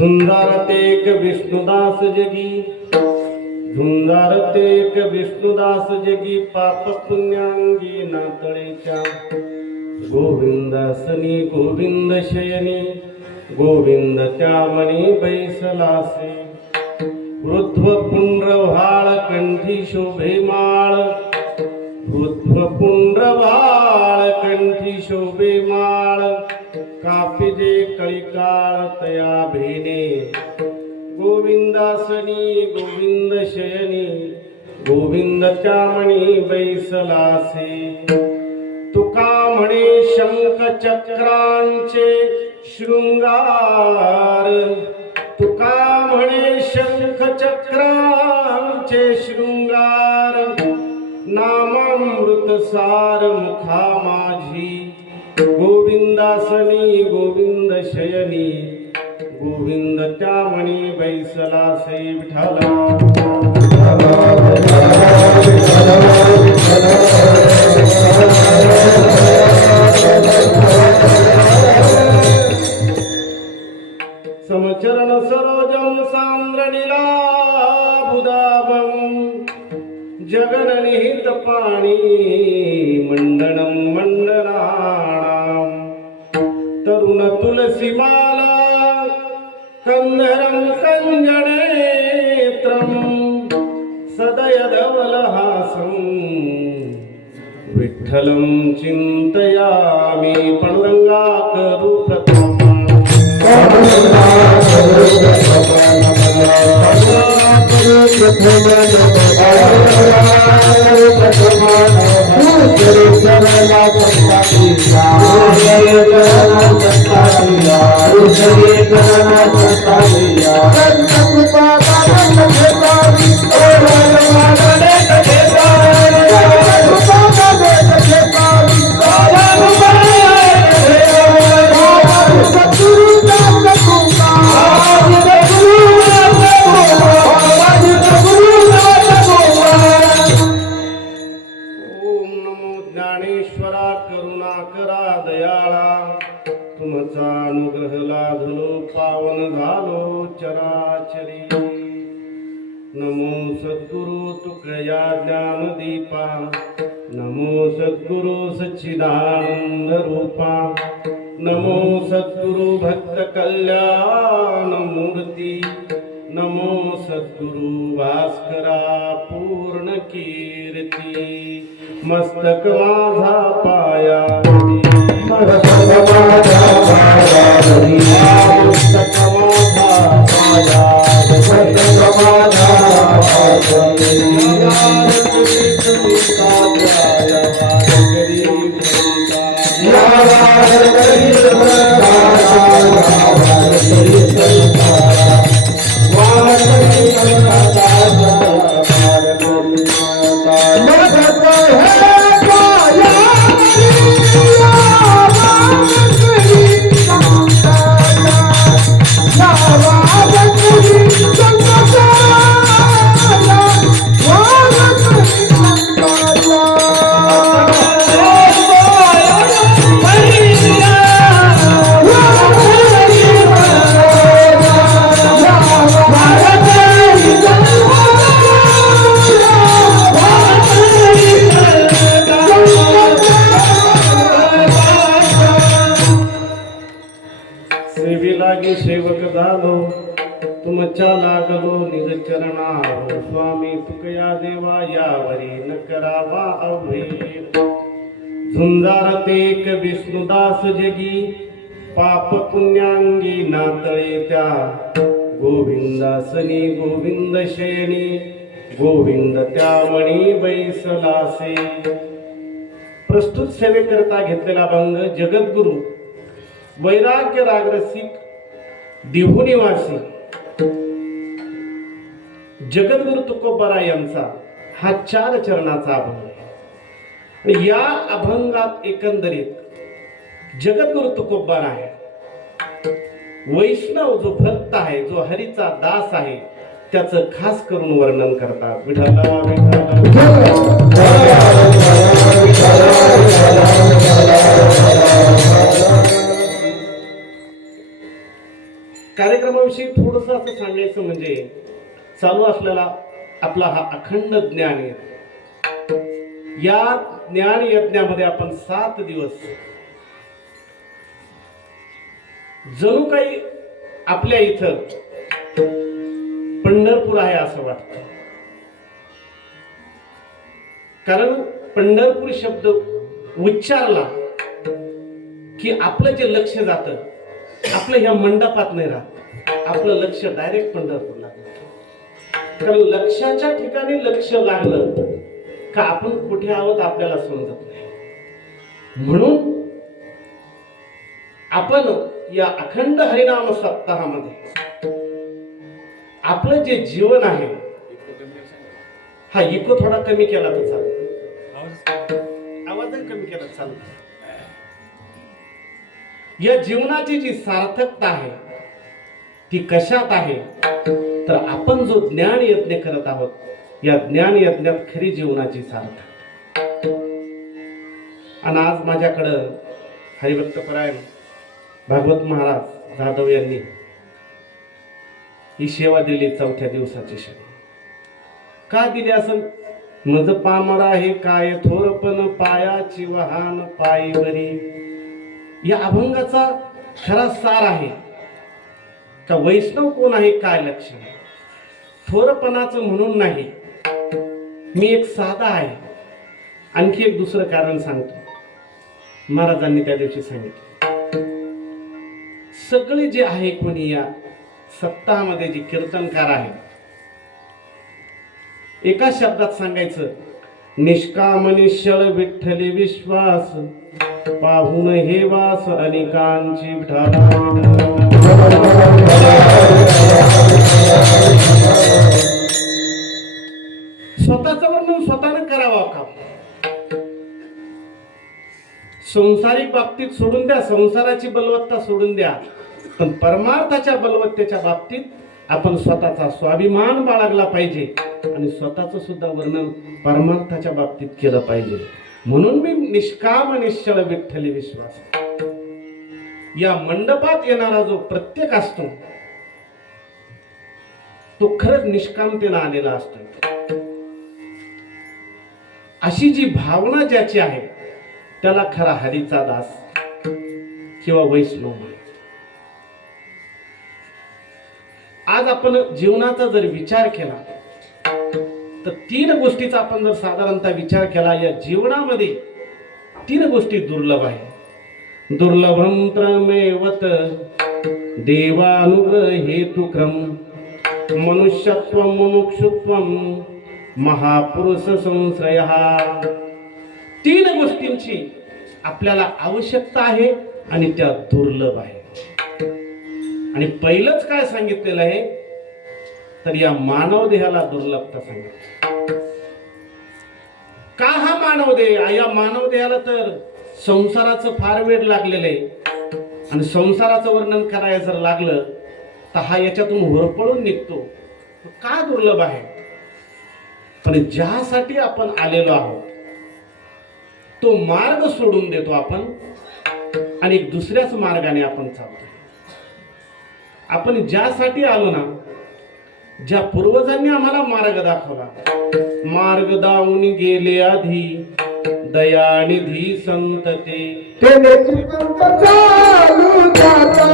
झुंजारते एक विष्णुदास जगी, झुंजारते एक विष्णुदास जगी, पाप पुण्यांगी नातळेच्या गोविंदासनी गोविंद शयनी, गोविंद त्या मणी बैसलासे, वृद्ध पुंड्र व्हाळ कंठी शोभे माळ, वृद्ध पुंड्र व्हाळ कंठी शोभे माळ, कापिजे कळिकाळ तया भेने, गोविंदासनी गोविंद शयनी, गोविंद त्या मणी बैसलासे, तुका म्हणे शंख चक्रांचे शृंगार, तुका म्हणे शंख चक्रांचे शृंगार, नामामृत सार मुखा माझी, गोविंदासनी गोविंद शयनी, गोविंद त्या मणी बैसलासे विठ्ठला। समचरण सरोजम सांद्रनिला बुदाभं, जगननिहित पाणी मंडनं मंडनानां, तरुण तुलसी माला कंधरं कंजनेत्रं, सदय धवलहासं विठ्ठलं चिंतयामि, पांडुरंगा करू प्रथम ज्ञानेश्वरा करुणा करा दयाळा, तुमचा अनुग्रह लाधलो पावन झालो चराचरी, नमो सद्गुरु तुकया ज्ञानदीपा, नमो सद्गुरु सच्चिदानंद रूपा, नमो सद्गुरु भक्त कल्याण मूर्ती, नमो सद्गुरु भास्करा पूर्ण कीर्ती, मस्तक माझा पाया मस्तक माझा पाया, मस्तक माझा पाया, मस्तक माझा पाया, आलो तुमच्या लागलो निज चरणावर स्वामी तुकया देवा यावरी न करावा अवैर झुंजार ते एक विष्णुदास जगी पाप पुण्यांगी नातळे त्या गोविंदासनी गोविंद शयनी गोविंद त्यामणी बैसलासे. प्रस्तुत सेवेकरता घेतलेला भंग जगद्गुरु वैराग्य रागरसिक देहू निवासी जगद्गुरु तुकोबाराय यांचा हा 4 चरणाचा अभंग आहे. या अभंगात एकंदरीत जगद्गुरु तुकोबाराय वैष्णव जो भक्त आहे, जो हरीचा दास आहे, त्याचं खास करून वर्णन करतात. विठ्ठला कार्यक्रमाविषयी थोडस असं सांगायचं म्हणजे चालू असलेला आपला हा अखंड ज्ञान यज्ञ, या ज्ञान यज्ञामध्ये आपण 7 दिवस जणू काही आपल्या इथं पंढरपूर आहे असं वाटतं. कारण पंढरपूर शब्द उच्चारला की आपलं जे लक्ष जातं आपलं ह्या मंडपात नाही राहत, आपलं लक्ष डायरेक्ट पंढरपूरला जातं. कारण लक्षाच्या ठिकाणी लक्ष लागलं का आपण कुठे आहोत आपल्याला समजत नाही. म्हणून आपण या अखंड हरिनाम सप्ताहामध्ये आपलं जे जीवन आहे, हा इको थोडा कमी केला तर चालतो, आवाजही कमी केला तर चालतो. या जीवनाची जी सार्थकता आहे ती कशात आहे तर आपण जो ज्ञान यज्ञ करत आहोत, या ज्ञान यज्ञात खरी जीवनाची सार्थकता. आणि आज माझ्याकडं हरिभक्तपरायण भागवत महाराज जाधव यांनी ही सेवा दिली. 4थ्या दिवसाची सेवा का दिली असेल? मज पामरा हे काय थोरपण पायाची वहान पायवरी. या अभंगाचा खरा सार आहे का वैष्णव कोण आहे, काय लक्षण. थोरपणाचं म्हणून नाही, मी एक साधा आहे. आणखी एक दुसरं कारण सांगतो. महाराजांनी त्या दिवशी सांगितलं सगळे जे आहे कोणी या सप्ताहामध्ये जे कीर्तनकार आहे, एका शब्दात सांगायचं, निष्काम निश्चळ विठ्ठली विश्वास पाहून हे वास अनेकांची स्वतःचं वर्णन स्वतःनं करावं का? संसारिक बाबतीत सोडून द्या, संसाराची बलवत्ता सोडून द्या, पण परमार्थाच्या बलवत्तेच्या बाबतीत आपण स्वतःचा स्वाभिमान बाळगला पाहिजे आणि स्वतःचं सुद्धा वर्णन परमार्थाच्या बाबतीत केलं पाहिजे. म्हणून मी निष्काम निश्चळ विठ्ठली विश्वास. या मंडपात येणारा जो प्रत्येक असतो तो खरंच निष्कामतेनं आलेला असतो. अशी जी भावना ज्याची आहे त्याला खरा हरीचा दास किंवा वैष्णव. आज आपण जीवनाचा जर विचार केला तर 3 गोष्टीचा आपण जर साधारणतः विचार केला, या जीवनामध्ये 3 गोष्टी दुर्लभ आहे. दुर्लभम त्रमेवत देवानुग्रह हेतुक्रम मनुष्यत्व मुमुक्षुत्व महापुरुष संश्रय. 3 गोष्टींची आपल्याला आवश्यकता आहे आणि त्या दुर्लभ आहे. आणि पहिलंच काय सांगितलेलं आहे तर या मानव देहाला दुर्लभता सांगितली. का हा मानव देह? या मानव देहाला तर संसाराचं फार वेळ लागलेलं आहे आणि संसाराचं वर्णन करायला जर लागलं तर हा याच्यातून होरपळून निघतो. का दुर्लभ आहे? पण ज्यासाठी आपण आलेलो आहोत तो मार्ग सोडून देतो आपण आणि एक दुसऱ्याच मार्गाने आपण चालतो. आपण ज्यासाठी आलो ना, ज्या पूर्वजांनी आम्हाला मार्ग दाखवला, मार्ग दावून गेले आधी दयानिधी संत ते चालू जाता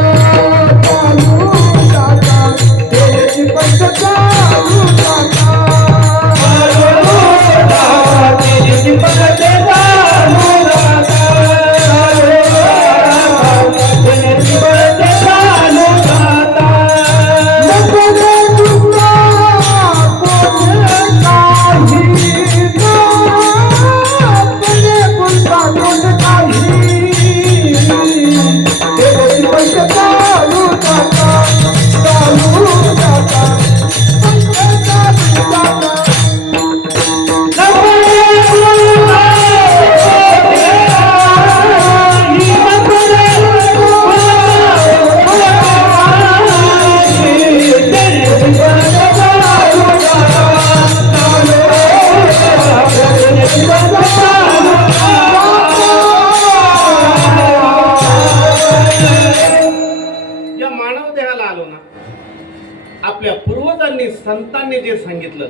आपल्या पूर्वजांनी संतांनी जे सांगितलं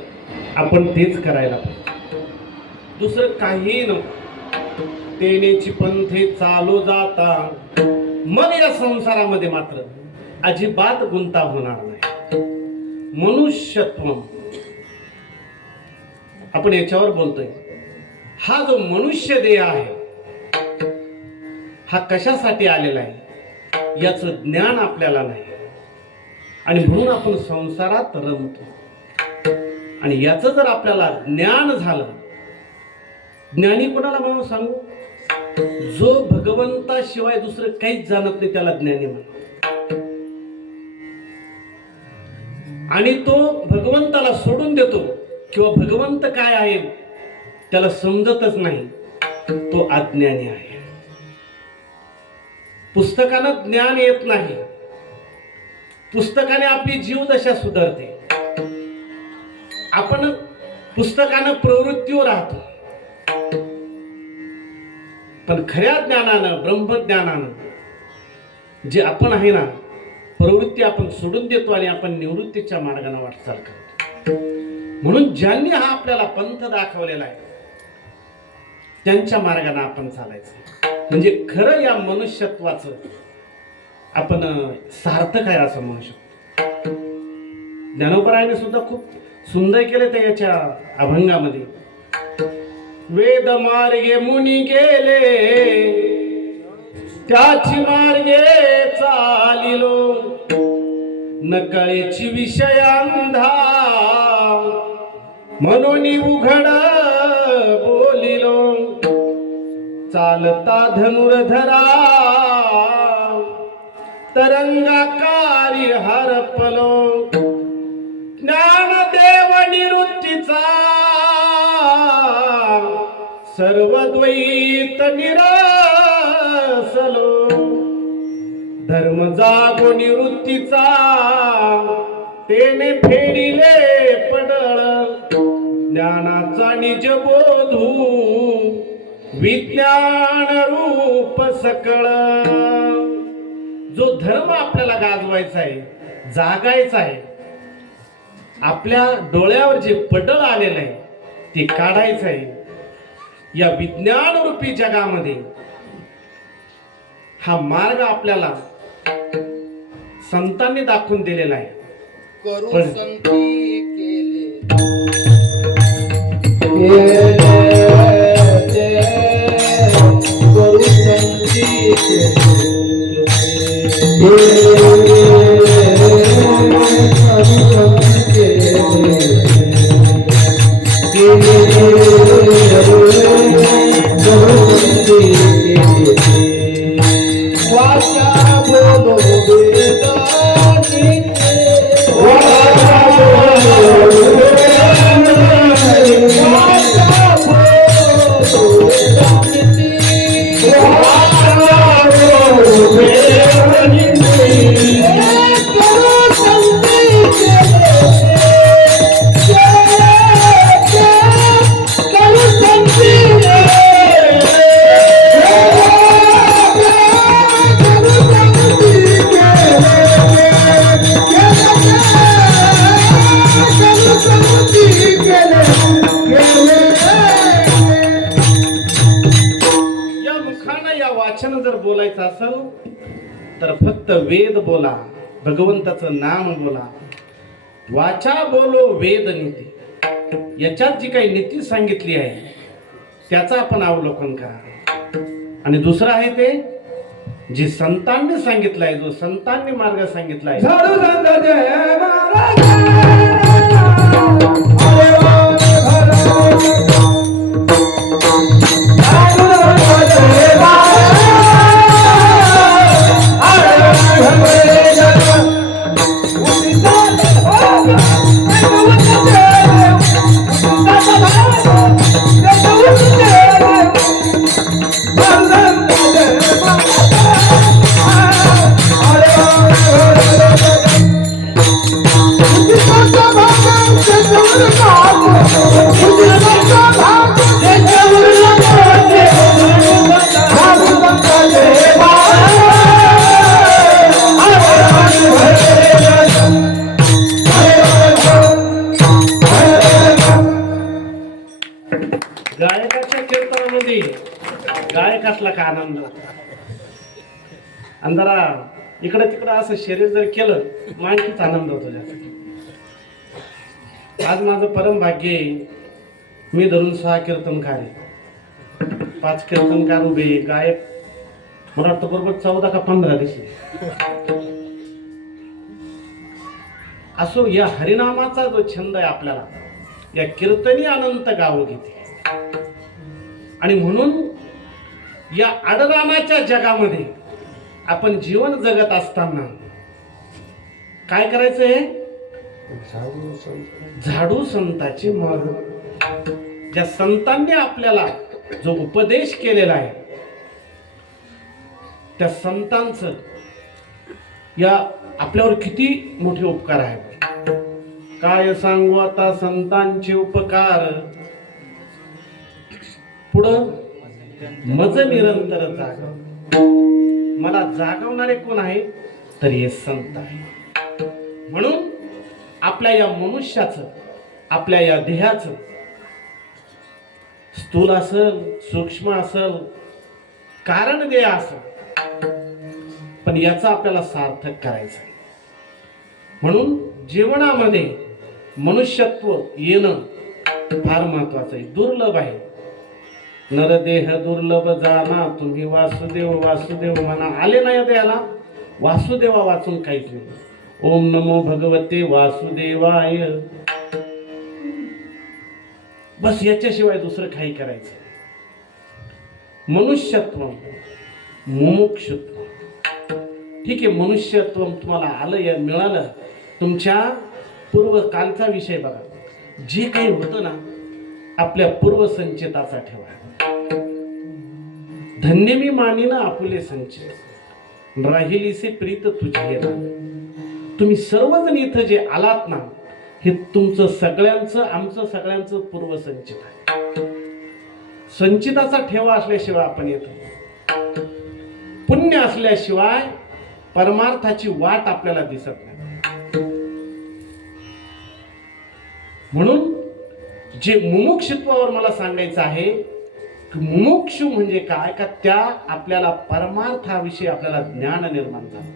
आपण तेच करायला पाहिजे, दुसरं काही नको. तेनेची पंथे चालू जाता, मग या संसारामध्ये मात्र अजिबात गुंता होणार नाही. मनुष्यत्व आपण याच्यावर बोलतोय. हा जो मनुष्य देह आहे हा कशासाठी आलेला आहे याचं ज्ञान आपल्याला नाही, आणि म्हणून आपण संसारात रमतो. आणि याचं जर आपल्याला ज्ञान झालं, ज्ञानी कोणाला म्हणून सांगू, जो भगवंताशिवाय दुसरं काहीच जाणत नाही त्याला ज्ञानी म्हणून. आणि तो भगवंताला सोडून देतो किंवा भगवंत काय आहे त्याला समजतच नाही, तो अज्ञानी आहे. पुस्तकानं ज्ञान येत नाही, पुस्तकाने आपली जीवदशा सुधारते. आपण पुस्तकानं प्रवृत्तीवर राहतो, पण खऱ्या ज्ञानानं, ब्रह्मज्ञानानं जे आपण आहे ना, प्रवृत्ती आपण सोडून देतो आणि आपण निवृत्तीच्या मार्गाने वाटचाल करतो. म्हणून ज्यांनी हा आपल्याला पंथ दाखवलेला आहे त्यांच्या मार्गाने आपण चालायचं, म्हणजे खरं या मनुष्यत्वाचं आपण सार्थक आहे असं म्हणू शकतो. ज्ञानोबरायाने सुद्धा खूप सुंदर केले ते याच्या अभंगामध्ये. वेद मार्गे मुनी गेले, त्याची मार्गे चालिलो, नकळेची विषयांधा, म्हणून उघड बोलिलो, चालता धनुर्धरा, तरंगाकारी हरपलो, ज्ञानदेव निवृत्तीचा, सर्वद्वैत निरसलो, धर्म जागो निवृत्तीचा, तेने फेडिले पडळ, ज्ञानाचा निज बोधू, विज्ञान रूप सकळ. जो धर्म आपल्याला गाजवायचा आहे, जागायचा आहे, आपल्या डोळ्यावर जे पडळ आलेलं आहे ते काढायचं आहे. या विज्ञान रूपी जगामध्ये हा मार्ग आपल्याला संतांनी दाखवून दिलेला आहे. करू संती केले करू संती तर फक्त वेद बोला, भगवंताचं नाम बोला. वाचा बोलो वेद नीती, याच्यात जी काही नीती सांगितली आहे त्याचं आपण अवलोकन करा. आणि दुसरं आहे ते जे संतांनी सांगितलंय, जो संतांनी मार्ग सांगितलाय. This गायकातला का आनंद. आणि जरा इकडं तिकडं असं शरीर जर केलं मग आणखीच आनंद होतो जास्त. आज माझं परम भाग्य आहे, मी धरून 6 कीर्तनकार आहे, 5 कीर्तनकार उभे, गायक मला वाटतं बरोबर 14 का 15 दिसले. असो, या हरिनामाचा जो छंद आहे आपल्याला, या कीर्तनी अनंत गावं घेते. आणि म्हणून या आडरामाच्या जगामध्ये आपण जीवन जगत असताना काय करायचंय? झाडू संताची मर. ज्या संतांनी आपल्याला जो उपदेश केलेला आहे त्या संतांचं या आपल्यावर किती मोठे उपकार आहेत. काय सांगू आता संतांचे उपकार, पुढं मज निरंतर जाग. मला जागवणारे कोण आहे? तर हे संत आहे. म्हणून आपल्या या मनुष्याचं, आपल्या या देहाचं, स्थूल असेल, सूक्ष्म असेल, कारण देह असेल, पण याचा आपल्याला सार्थक करायचं आहे. म्हणून जीवनामध्ये मनुष्यत्व येणं फार महत्वाचं आहे, दुर्लभ आहे. नरदेह दुर्लभ जाना, तुम्ही वासुदेव वासुदेव म्हणा. आले नाही देहाला वासुदेवा वाचून काहीच नाही. ओम नमो भगवते वासुदेवाय, बस याच्याशिवाय दुसरं काही करायचं. मनुष्यत्व, मुमुक्षुत्व, ठीक आहे, मनुष्यत्व तुम्हाला आलं, या मिळालं. तुमच्या पूर्वकालचा विषय बघा, जे काही होतं ना आपल्या पूर्वसंचिताचा ठेवा. धन्य मी मानिन आपुले संचित, राहिलीसे प्रीत तुझे. तुम्ही सर्वजण इथं जे आलात ना, हे तुमचं सगळ्यांचं, आमचं सगळ्यांचं पूर्वसंचित आहे. संचिताचा ठेवा असल्याशिवाय आपण येतो. पुण्य असल्याशिवाय परमार्थाची वाट आपल्याला दिसत नाही. म्हणून जे मुमुक्षुत्वावर मला सांगायचं आहे, मुमुक्षु म्हणजे काय? का त्या आपल्याला परमार्थाविषयी आपल्याला ज्ञान निर्माण झालं.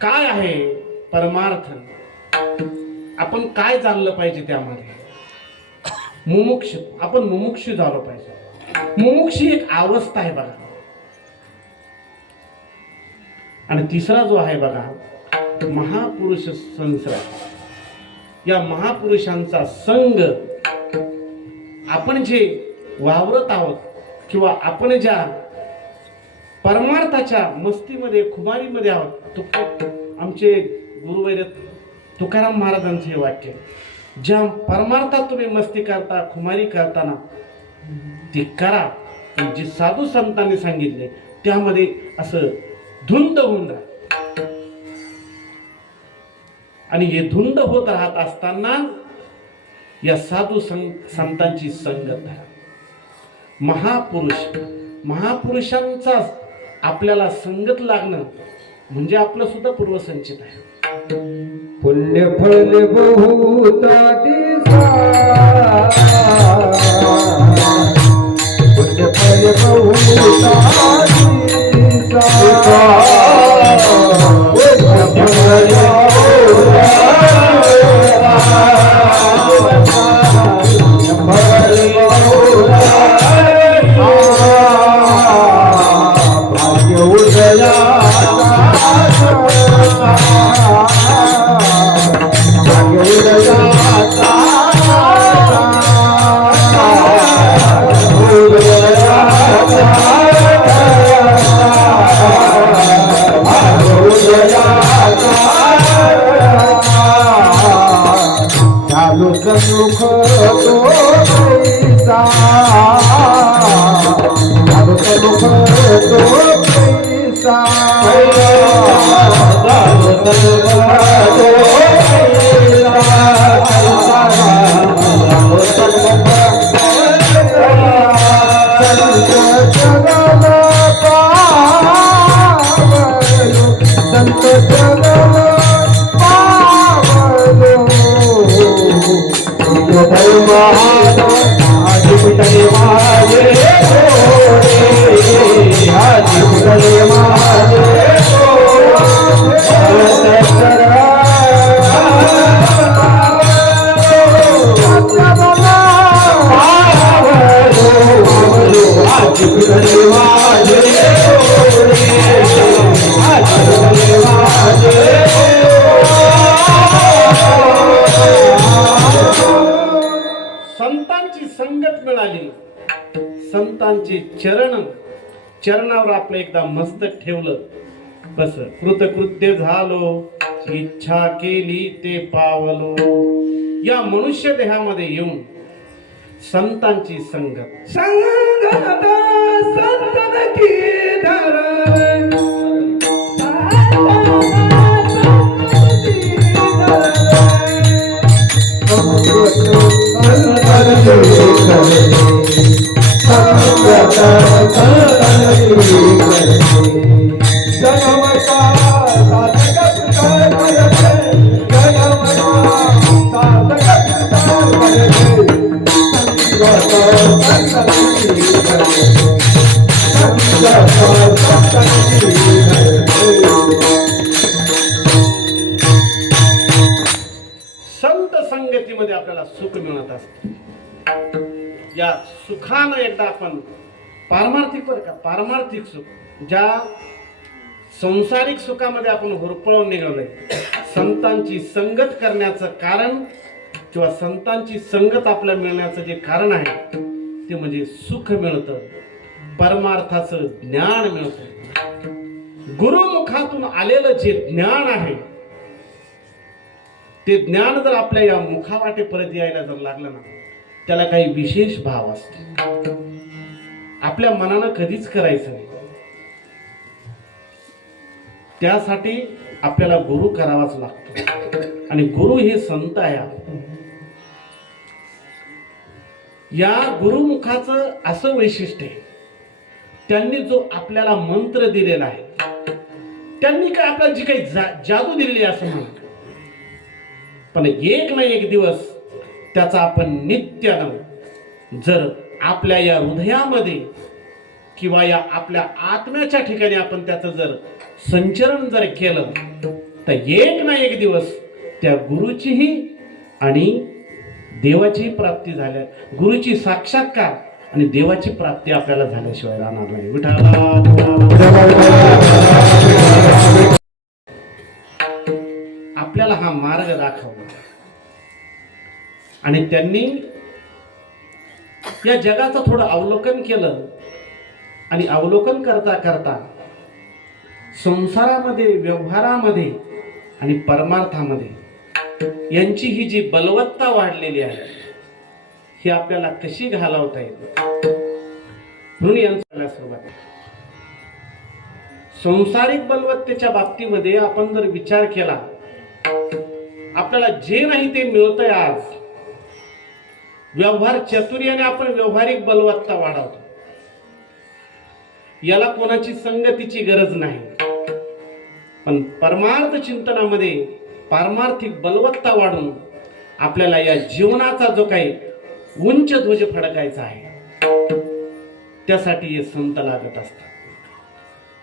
काय आहे परमार्थ? आपण काय जाणलं पाहिजे त्यामध्ये? मुमुक्षु, आपण मुमुक्षु झालो पाहिजे. मुमुक्षु एक अवस्था आहे बघा. आणि तिसरा जो आहे बघा, महापुरुष संसर्ग. या महापुरुषांचा संग आपण जे वावरत आहोत, किंवा आपण ज्या परमार्थाच्या मस्तीमध्ये, खुमारीमध्ये आहोत. आमचे गुरुवैर तुकाराम महाराजांचे हे वाक्य, ज्या परमार्थात तुम्ही मस्ती करता, खुमारी करताना ते करा, जे साधू संतांनी सांगितले त्यामध्ये असं धुंद होऊन राहा. आणि हे धुंद होत राहत असताना या साधू संतांची संगत करा. महापुरुषांचा आपल्याला संगत लागणं म्हणजे आपलं सुद्धा पूर्वसंचित आहे. पुण्य फल बहुता दिसा, पुण्य फल बहुता दिसा, पुण्य फल महादेव संतांचे चरणावर आपलं एकदा मस्तक ठेवलं बस कृतकृत्य झालो, इच्छा केली ते पावलो. या मनुष्य देहामध्ये येऊन संतांची संगत संतन की धर संत संगतीमध्ये आपल्याला सुख मिळत असते. या सुखानं एकदा आपण पारमार्थिक पारमार्थिक सुख ज्या संसारिक सुखामध्ये आपण होरपळून निघालोय, संतांची संगत करण्याचं कारण किंवा संतांची संगत आपल्याला मिळण्याचं जे कारण आहे ते म्हणजे सुख मिळतं, परमार्थाचं ज्ञान मिळतं. गुरुमुखातून आलेलं जे ज्ञान आहे ते ज्ञान जर आपल्या या मुखावाटे परत यायला जर लागलं ना, त्याला काही विशेष भाव असतो. आपल्या मनानं कधीच करायचं नाही. त्यासाठी आपल्याला गुरु करावाच लागतो आणि गुरु हे संत आहे. या गुरुमुखाचं असं वैशिष्ट्य आहे, त्यांनी जो आपल्याला मंत्र दिलेला आहे, त्यांनी काय आपल्याला जी काही जादू दिलेली असं म्हणत, पण एक ना एक दिवस त्याचा आपण नित्यानं जर आपल्या या हृदयामध्ये किंवा या आपल्या आत्म्याच्या ठिकाणी आपण त्याचं जर संचरण जर केलं तर एक ना एक दिवस त्या गुरुचीही आणि देवाची प्राप्ती झाल्या, गुरुची साक्षात्कार आणि देवाची प्राप्ती आपल्याला झाल्याशिवाय राहणार नाही. आपल्याला हा मार्ग दाखवला आणि त्यांनी या जगाचं थोडं अवलोकन केलं आणि अवलोकन करता करता संसारामध्ये, व्यवहारामध्ये आणि परमार्थामध्ये यांची ही जी बलवत्ता वाढलेली आहे ही आपल्याला कशी घालवता येते म्हणून यांचा सुरुवात. संसारिक बलवत्तेच्या बाबतीमध्ये आपण जर विचार केला, आपल्याला जे नाही ते मिळतंय आज, व्यवहार चतुर्याने आपण व्यवहारिक बलवत्ता वाढवतो. याला कोणाची संगतीची गरज नाही, पण परमार्थ चिंतनामध्ये पारमार्थिक बलवत्ता वाढून आपल्याला या जीवनाचा जो काही उंच ध्वज फडकायचा आहे त्यासाठी हे संत लागत असतात.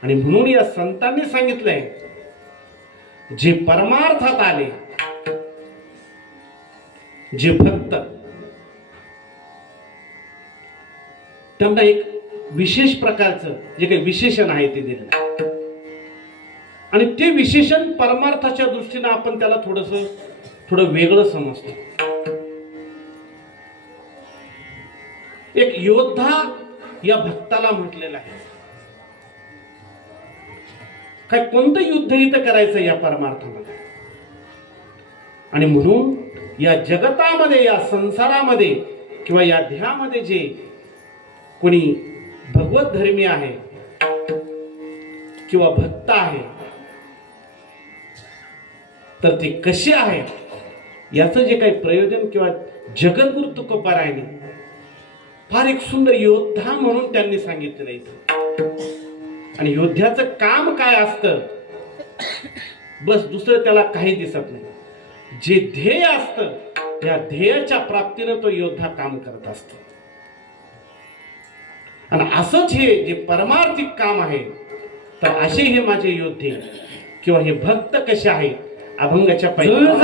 आणि म्हणून या संतांनी सांगितलंय, जे परमार्थात आले, जे भक्त, त्यांना एक विशेष प्रकारचं जे काही विशेषण आहे ते दिलं आणि ते विशेषण परमार्थाच्या दृष्टीने आपण त्याला थोडं वेगळं समजतो. एक योद्धा या भक्ताला म्हटलेला आहे. काय कोणतं युद्ध इथं करायचं या परमार्थामध्ये, आणि म्हणून या जगतामध्ये, या संसारामध्ये किंवा या ध्येयामध्ये जे कोणी भगवत धर्मी आहे किंवा भक्त आहे तर ते कसे आहे याचं जे काही प्रयोजन किंवा जगद्गुरु तुकोबारायांनी फार एक सुंदर योद्धा म्हणून त्यांनी सांगितलेलं आहे. आणि योद्ध्याचं काम काय असतं, बस दुसरं त्याला काही दिसत नाही. जे ध्येय असतं त्या ध्येयाच्या प्राप्तीनं तो योद्धा काम करत असतो. आणि असंच हे जे परमार्थिक काम आहे, तर असे हे माझे योद्धे किंवा हे भक्त कसे आहे, अभंगाच्या विष्णू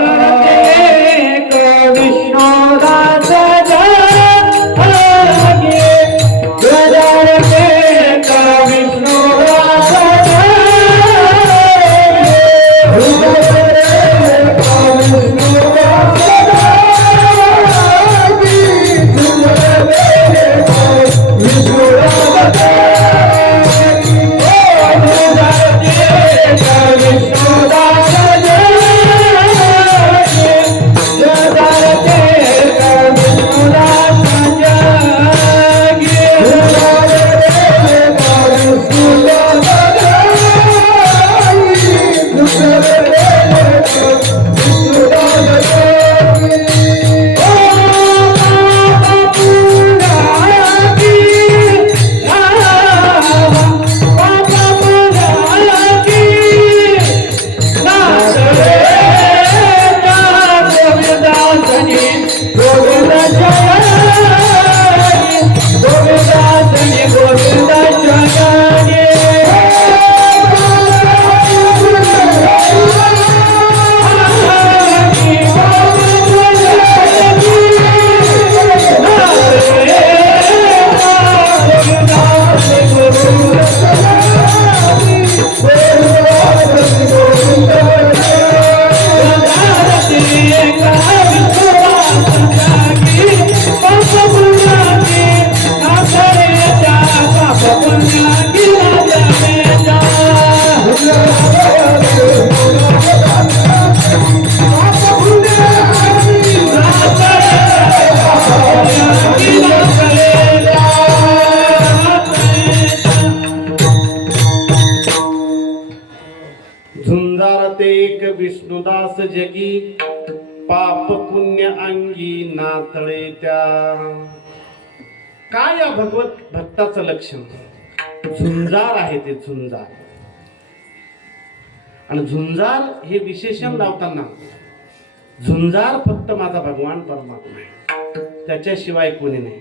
झुंजार ते एक विष्णुदास जगी, पाप पुण्य अंगी नातळे त्या. काय या भगवत भक्ताचं लक्षण? झुंजार आहे ते, झुंजार. आणि झुंजार हे विशेषण लावताना, झुंजार फक्त माझा भगवान परमात्मा आहे, त्याच्याशिवाय कोणी नाही.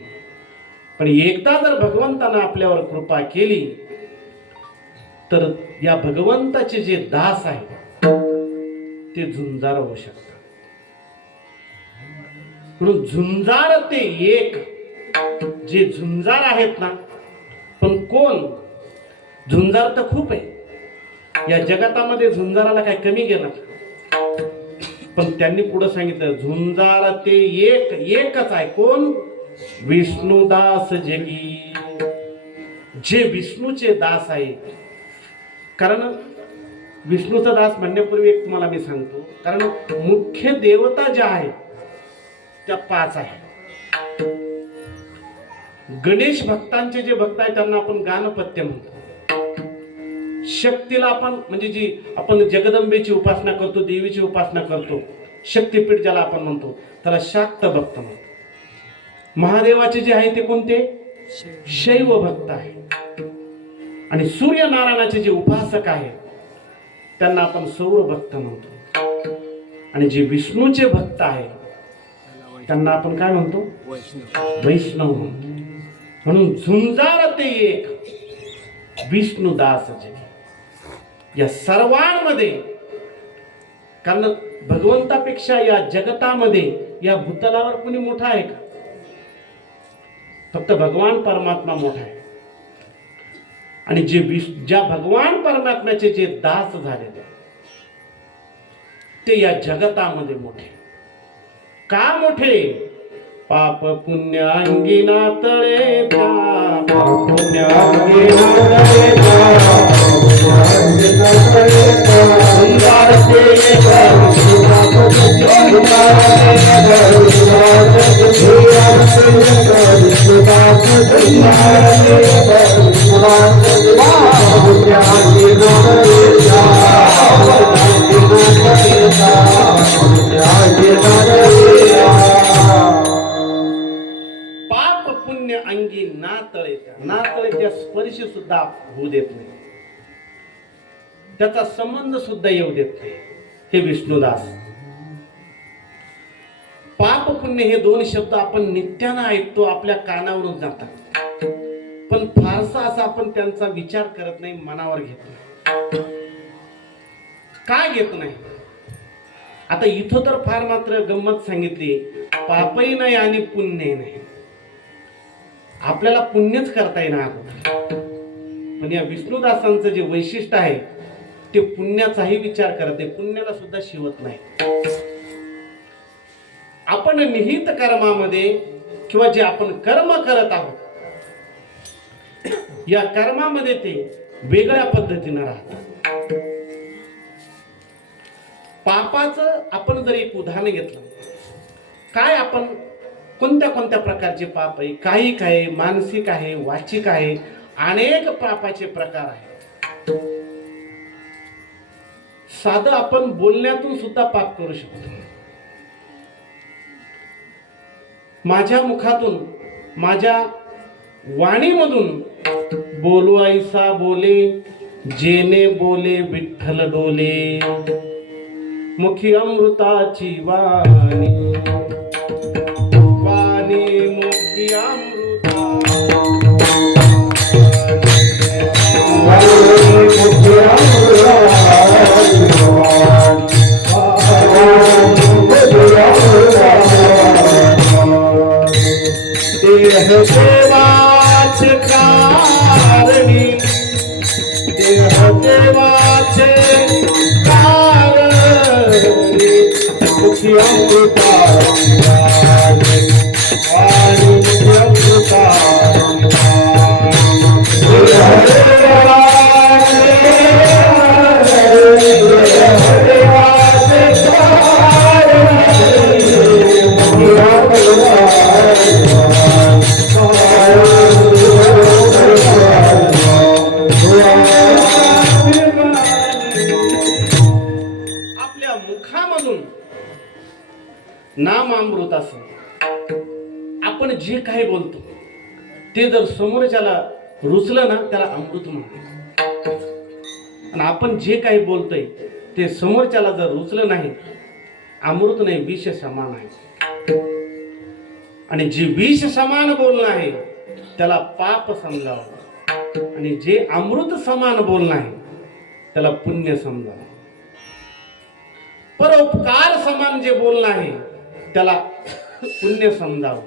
पण एकदा जर भगवंतानं आपल्यावर कृपा केली तर या भगवंताचे जे दास आहेत ते झुंजार होऊ शकतात. म्हणून झुंजार ते एक, जे झुंजार आहेत ना. पण कोण? झुंजार तर खूप आहे या जगतामध्ये, झुंजाराला काय कमी गेलं? पण त्यांनी पुढे सांगितलं झुंजार ते एक, एकच आहे. कोण? विष्णुदास जगी, जे विष्णूचे दास आहे. कारण विष्णूचा दास म्हणण्यापूर्वी एक तुम्हाला मी सांगतो, कारण मुख्य देवता ज्या आहेत त्या 5 आहेत. गणेश भक्तांचे जे भक्त आहेत त्यांना आपण गाणपत्य म्हणतो. शक्तीला आपण म्हणजे जी आपण जगदंबेची उपासना करतो, देवीची उपासना करतो, शक्तीपीठ ज्याला आपण म्हणतो त्याला शाक्त भक्त म्हणतो. महादेवाचे जे आहे ते कोणते? शैव भक्त आहे. आणि सूर्यनारायणाचे जे उपासक आहेत त्यांना आपण सौर भक्त म्हणतो. आणि जे विष्णूचे भक्त आहेत त्यांना आपण काय म्हणतो? वैष्णव म्हणतो. म्हणून झुंजार ते एक, विष्णुदास जगी. या सर्वांमध्ये, कारण भगवंतापेक्षा या जगतामध्ये या भूतलावर कोणी मोठा आहे का? फक्त भगवान परमात्मा मोठा आहे. आणि जे ज्या भगवान परमात्म्याचे जे दास झालेले ते या जगतामध्ये मोठे. का मोठे? पाप पुण्य अंगी नातळे त्या, पाप पुण्य अंगी नातळे त्या, झुंजार ते एक, पाप पुण्य अंगी नातळे त्या. नातळे त्या स्पर्श सुद्धा होऊ देत नाही, त्याचा संबंध सुद्धा येऊ देत नाही हे विष्णुदास. पाप पुण्य हे 2 शब्द आपण नित्यानं ऐकतो, आपल्या कानावरून जातात, पण फारसा असा आपण त्यांचा विचार करत नाही, मनावर घेत नाही. काय घेत नाही? आता इथं तर फार मात्र गंमत सांगितली, पापही नाही आणि पुण्यही नाही. आपल्याला पुण्यच करता येणार, पण या विष्णुदासांचं जे वैशिष्ट्य आहे ते पुण्याचाही विचार करत नाही, पुण्याला सुद्धा शिवत नाही. आपण निहित कर्मामध्ये किंवा जे आपण कर्म करत आहोत या कर्मामध्ये ते वेगळ्या पद्धतीने राहतात. पापाचं आपण जर एक उदाहरण घेतलं, काय आपण कोणत्या कोणत्या प्रकारचे पाप आहे? काही काय मानसिक आहे, वाचिक आहे, अनेक पापाचे प्रकार आहेत. साधं आपण बोलण्यातून सुद्धा पाप करू शकतो. माझ्या मुखातून, माझ्या वाणीमधून बोलू ऐसा बोले, जेने बोले विठ्ठल डोले, मुखी अमृताची वाणी, वाणी मुखी अमृता, मुखी देह देवाचे कारणी, देह देवाचे कारणी, मुखी अमृता वाणी, मुखी अमृता नाम अमृत असं. आपण जे काही बोलतो ते जर समोरच्याला रुचलं ना त्याला अमृत म्हणतो. आणि आपण जे काही बोलतोय ते समोरच्याला जर रुचलं नाही, अमृत नाही, विष समान आहे. आणि जे विष समान बोलणं आहे त्याला पाप समजावं, आणि जे अमृत समान बोलणं आहे त्याला पुण्य समजावं. परोपकार समान जे बोलणं आहे त्याला पुण्य समजावं.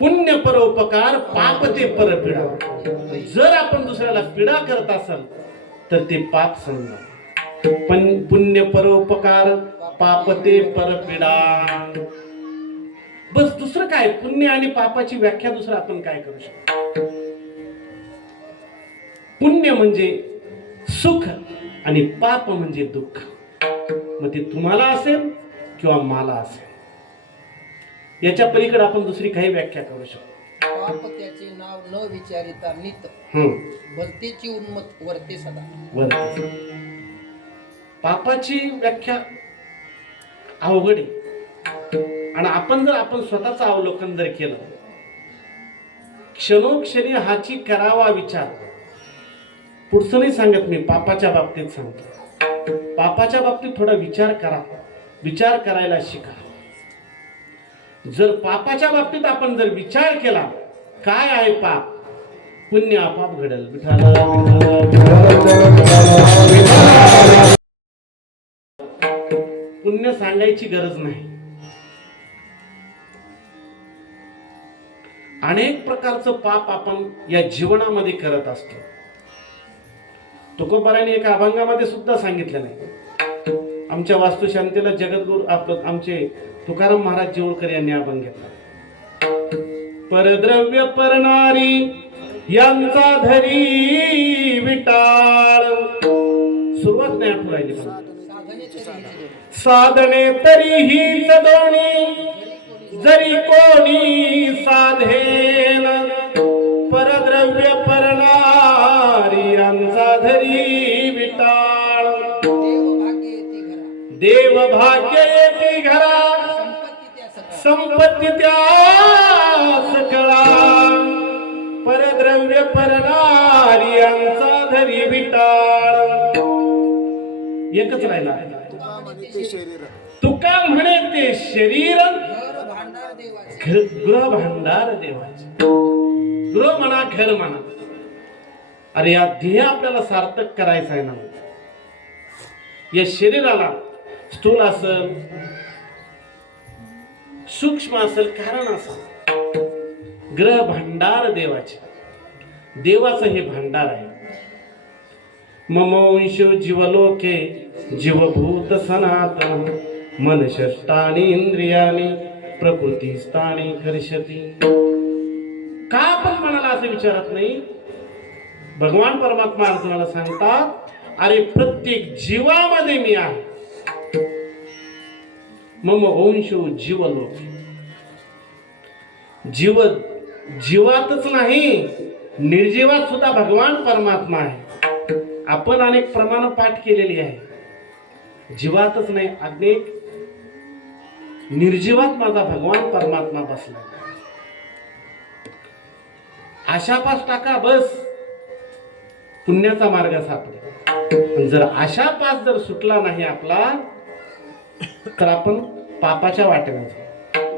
पुण्य परोपकार, पाप ते परपीडा. जर आपण दुसऱ्याला पीडा करत असाल तर ते पाप समजा. पण पुण्य परोपकार, पाप ते परपीडा. बस दुसरं काय? पुण्य आणि पापाची व्याख्या दुसरं आपण काय करू शकतो? पुण्य म्हणजे सुख आणि पाप म्हणजे दुःख. मग ते तुम्हाला असेल किंवा मला असेल, याच्या पलीकडे आपण दुसरी काही व्याख्या करू शकतो. पाप त्याचे नाव न विचारिता नित, भलतेची उन्मत वर्ते सदा. वर्ते. पापाची व्याख्या अवघड आहे. आणि आपण स्वतःचं अवलोकन जर केलं, क्षणोक्षणी हाची करावा विचार. पुढचं नाही सांगत मी, पापाच्या बाबतीत सांगतो. पापाच्या बाबतीत थोडा विचार करा, विचार करायला शिका. जर पापाच्या बाबतीत आपण जर विचार केला, काय आहे पाप, पुण्य आपाप घडेल. पुण्य सांगायची गरज नाही. अनेक प्रकारचं पाप आपण या जीवनामध्ये करत असतो. तुकोबाराने एका अभंगामध्ये सुद्धा सांगितलं नाही. आमच्या वास्तुशांतीला जगद्गुरु आमचे तुकाराम महाराज जेवळकर यांनी अभंग घेतला. परद्रव्य परणारी यांचा धरी विटाळ. सुरुवात नाही आठवू राहिली. साधने तरीही दोन्ही, जरी कोणी साधेल. परद्रव्य परणारी यांचा धरी विटाळ. देव भाग्य येते घरा, संपत्ती त्या सकळा. परद्रव्य परणारी यांचा धरी विटाळ. एकच राहिला. तुका म्हणे ते शरीर, गृह भांडार देवाचे. गृह म्हणा, घर म्हणा. अरे या ध्येय आपल्याला सार्थक करायचं आहे ना. या शरीराला स्थूल असेल, सूक्ष्म असेल, कारण असेल, ग्रह भांडार देवाचे. देवाचं हे भांडार आहे. ममोंश जीवलोके जीवभूत सनातन, मन षष्टानि इंद्रियानि प्रकृती स्थानी कर्षती. का आपण मनाला असं विचारत नाही? भगवान परमात्मा अर्जुनाला सांगतात, अरे प्रत्येक जीवामध्ये मी आहे. मम अंशो जीवलोके. जीवातच नाही, निर्जीवात सुद्धा भगवान परमात्मा आहे. आपण अनेक प्रमाण पाठ केलेली आहे. जीवातच नाही, अनेक निर्जीवात माझा भगवान परमात्मा बसला. आशापास टाका, बस पुण्याचा मार्ग सापडेल. जर आशापास जर सुटला नाही आपला, तर आपण पापाच्या वाटेवर जाऊ.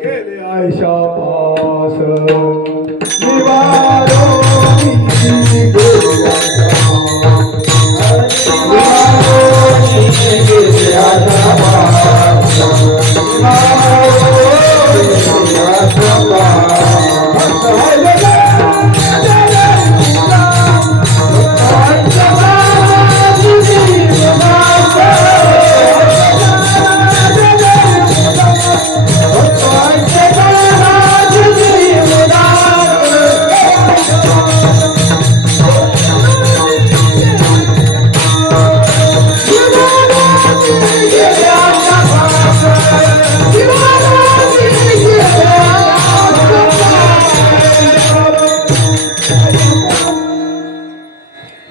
गेले आशापास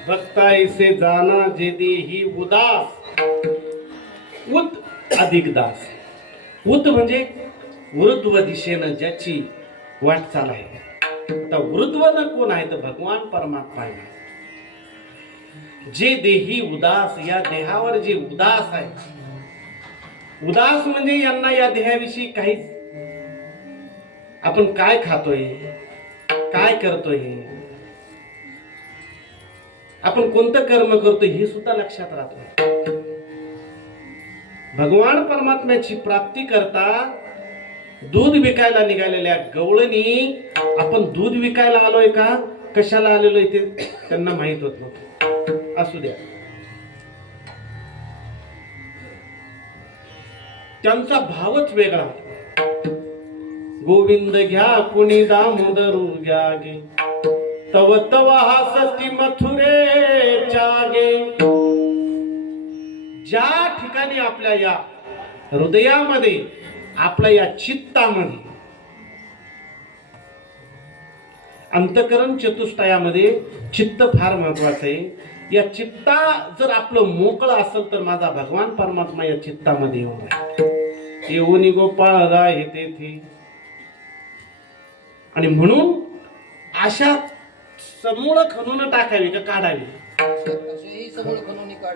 भक्ता ऐसे जाना जे देही उदास, उत अधिक दास. उत म्हणजे ऊर्ध्व दिशेनं ज्याची वाटचाल आहे. आता ऊर्ध्वनं कोण आहे तर भगवान परमात्मा आहे. जे देही उदास, या देहावर जे उदास आहे, उदास म्हणजे यांना या देहाविषयी काहीच, आपण काय खातोय, काय करतोय, आपण कोणतं कर्म करतोय हे सुद्धा लक्षात राहत नाही. भगवान परमात्म्याची प्राप्ती करता दूध विकायला निघालेल्या गवळणी आपण दूध विकायला आलोय का कशाला आलेलोय ते त्यांना माहित होत नव्हतं. असू द्या, त्यांचा भावच वेगळा. गोविंद घ्या कुणी दामोदरू घ्या गे, तव तव हासती मथुरे चागे. ज्या ठिकाणी आपल्या या हृदयामध्ये, आपल्या या चित्तामध्ये, अंतकरण चतुष्टयामध्ये चित्त फार महत्वाचं आहे. या चित्ता जर आपलं मोकळं असेल तर माझा भगवान परमात्मा या चित्तामध्ये येऊन गोपाळ राय तेथे. आणि म्हणून अशा समूळ खणून टाकावी का काढावी,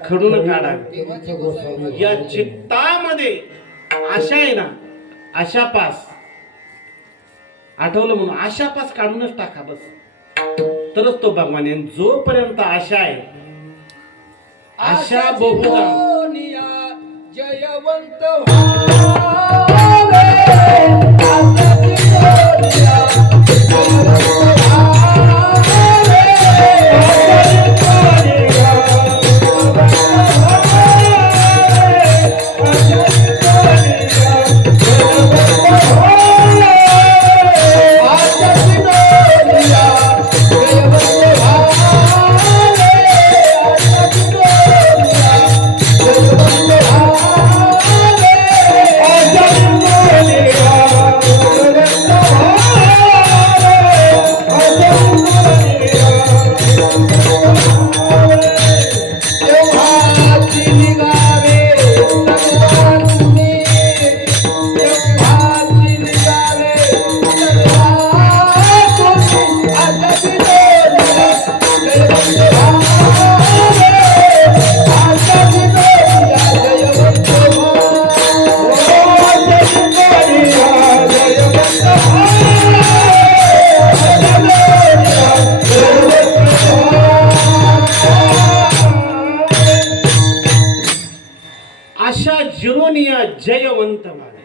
खडून काढावी. या चित्तामध्ये आशा आहे ना, आशापास आठवलं म्हणून आशापास काढूनच टाका बस, तरच तो भगवान येईल. जोपर्यंत आशा आहे, आशा बहुधा जयवंत आशा जिरोनिया जयवंत माने.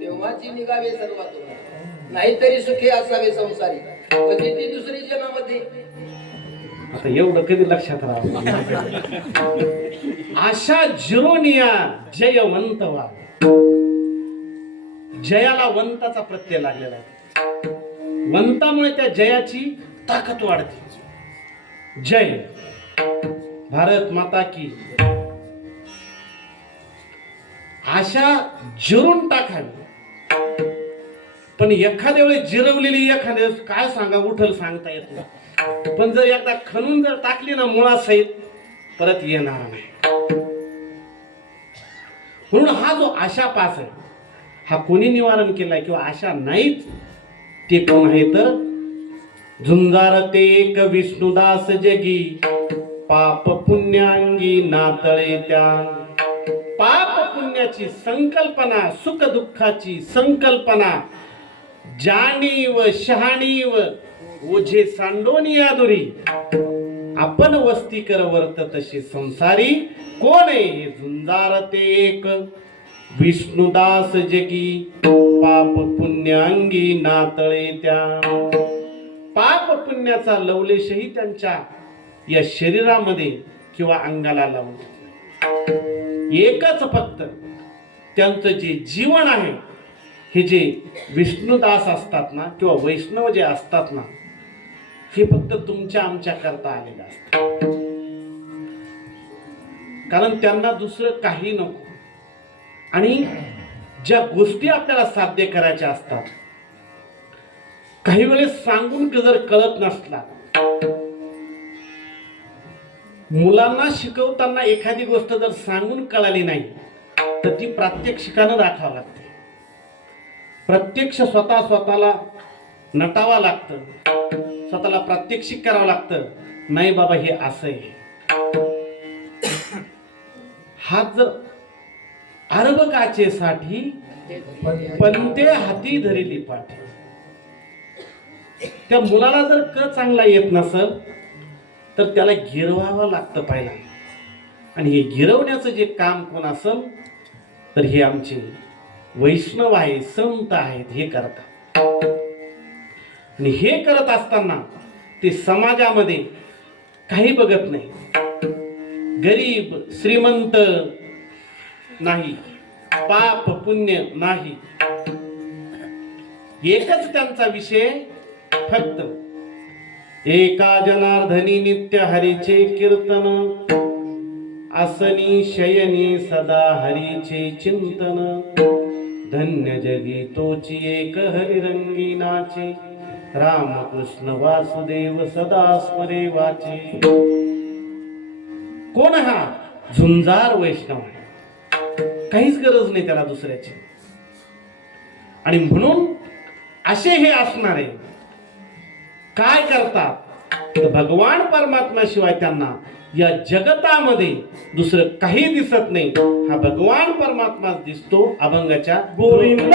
तेव्हाची निघावे सर्वात, नाहीतरी सुखी असावे संसारी, कधी ती दुसरी जनामध्ये. आता एवढं कधी लक्षात राहावं. आशा जिरोनिया जयवंत व्हावे. जयाला वंताचा प्रत्यय लागलेला आहे. वंतामुळे त्या जयाची ताकद वाढते. जय भारत माता की. आशा जिरून टाकावी, पण एखाद्या वेळेस जिरवलेली एखाद्या वेळेस काय सांगा उठल सांगता येत नाही. पण जर एकदा खणून जर टाकली ना मुळासहित, परत येणार नाही. म्हणून हा जो आशा पास आहे, हा कोणी निवारण केलाय किंवा आशा नाहीच, ते कोण आहे तर झुंजारते एक विष्णुदास जगी, पाप पुण्यांगी नातळे त्या. पाप पुण्याची संकल्पना, सुख दुःखाची संकल्पना, जाणीव शहाणीव ओझे सांडोनी आदुरी. आपण वस्ती कर वर्त तशी संसारी, कोण आहे हे झुंजारते एक विष्णुदास जगी, पाप पुण्यांगी नातळे त्या. पाप पुण्याचा लवलेशही त्यांच्या या शरीरामध्ये किंवा अंगाला लावून, एकच फक्त त्यांचं जे जीवन आहे, हे जे विष्णुदास असतात ना किंवा वैष्णव जे असतात ना, हे फक्त तुमच्या आमच्या करता आलेलं असतं. कारण त्यांना दुसरं काही नको. आणि ज्या गोष्टी आपल्याला साध्य करायच्या असतात, काही वेळेस सांगून जर कळत नसला, मुलांना शिकवताना एखादी गोष्ट जर सांगून कळाली नाही तर ती प्रात्यक्षिकानं दाखवावं लागते. प्रत्यक्ष स्वतःला नटावं लागतं, स्वतःला प्रात्यक्षिक करावं लागतं. नाही बाबा हे असं आहे. हात जर अर्भकाचेसाठी पंते हाती धरिली पाठी. त्या मुलाला जर चांगला येत नसल तर त्याला गिरवावं लागतं पहिला. आणि हे गिरवण्याचं जे काम कोण असल तर हे आमचे वैष्णव आहे, संत आहेत, हे करतात. आणि हे करत असताना ते समाजामध्ये काही बघत नाही. गरीब श्रीमंत नाही, पाप पुण्य नाही. एकच त्यांचा विषय, फक्त एका जनार्दनी नित्य हरीचे कीर्तन, आसनी शयनी सदा हरीचे चिंतन. धन्य जगी तोची एक हरिरंगी नाचे, रामकृष्ण वासुदेव सदा स्मरे वाचे. कोण हा? झुंजार वैष्णव आहे. काहीच गरज नाही त्याला दुसऱ्याची. आणि म्हणून असे हे असणारे काय करतात तर भगवान परमात्मा शिवाय त्यांना या जगतामध्ये दुसरं काही दिसत नाही. हा भगवान परमात्मा दिसतो अभंगाच्या गोविंद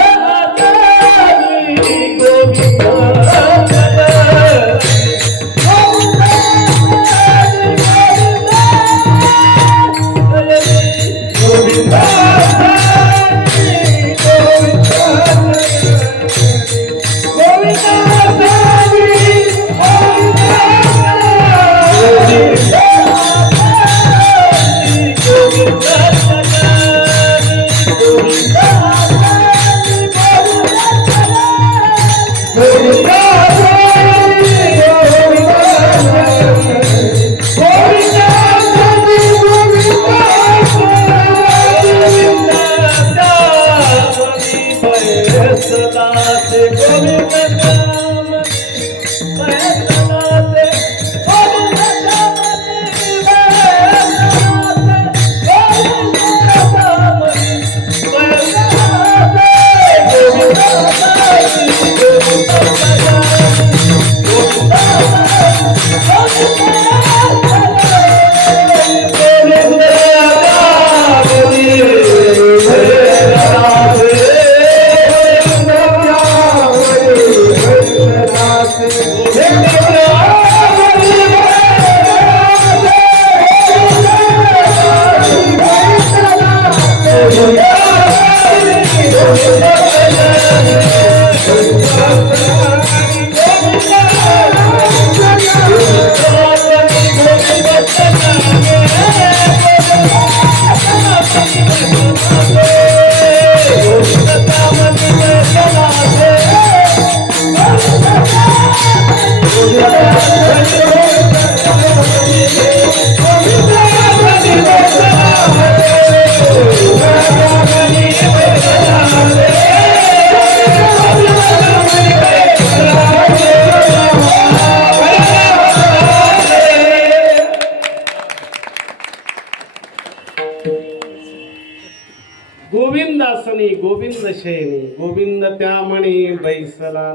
गोविंदासनी गोविंद शयनी गोविंद त्या म्हणे बैसला.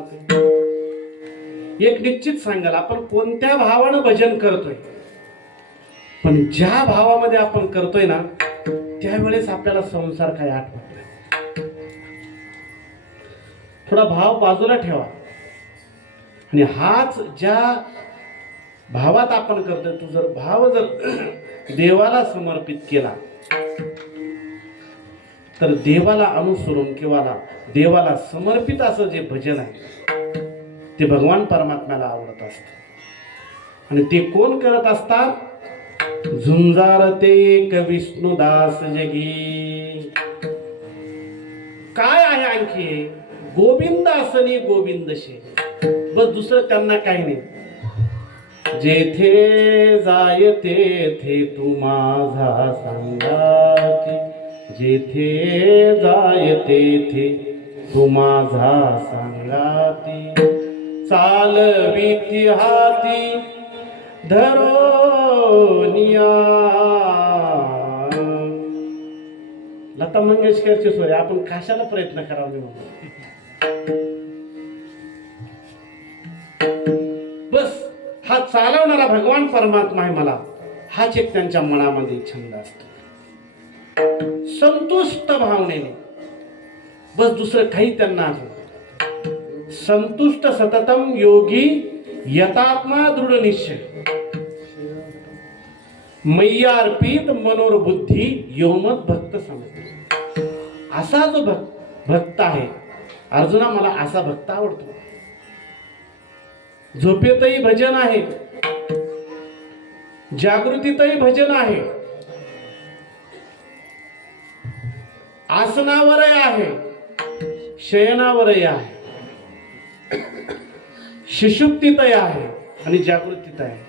एक निश्चित सांगाल आपण कोणत्या भावानं भजन करतोय. पण ज्या भावामध्ये आपण करतोय ना त्यावेळेस आपल्याला संसार काय आठवत नाही. थोडा भाव बाजूला ठेवा आणि हाच ज्या भावात आपण करतोय तो जर भाव जर देवाला समर्पित केला तर देवाला अनुसरून किंवा देवाला समर्पित असं जे भजन आहे ते भगवान परमात्म्याला आवडत असत. आणि ते कोण करत असतात? झुंजार ते एक विष्णुदास जगी. काय आहे आणखी? गोविंद असनी गोविंद शे, बस दुसरं त्यांना काही नाही. जेथे जाय तेथे तू माझा संगाती, जेथे जाय तेथे तू माझा संगाती. चालविती हाती धरून दुनिया. लता मंगेशकरचे स्वर आहे. आपण कशाला प्रयत्न करावा मी म्हणतो. बस हा चालवणारा भगवान परमात्मा आहे मला, हाच एक त्यांच्या मनामध्ये छंद असतो. संतुष्ट भावनेने, बस दुसरं काही त्यांना असं. संतुष्ट सततम योगी यतात्मा दृढ निश्चय, मैयार्पित मनोरबुद्धी योमत भक्त समजते. असा जो भक्त आहे अर्जुना, मला असा भक्त आवडतो. झोपेतही भजन आहे, जागृतीतही भजन आहे, आसनावरही आहे, शयनावरही आहे, शिशुप्तीतही आहे आणि जागृतीत आहे.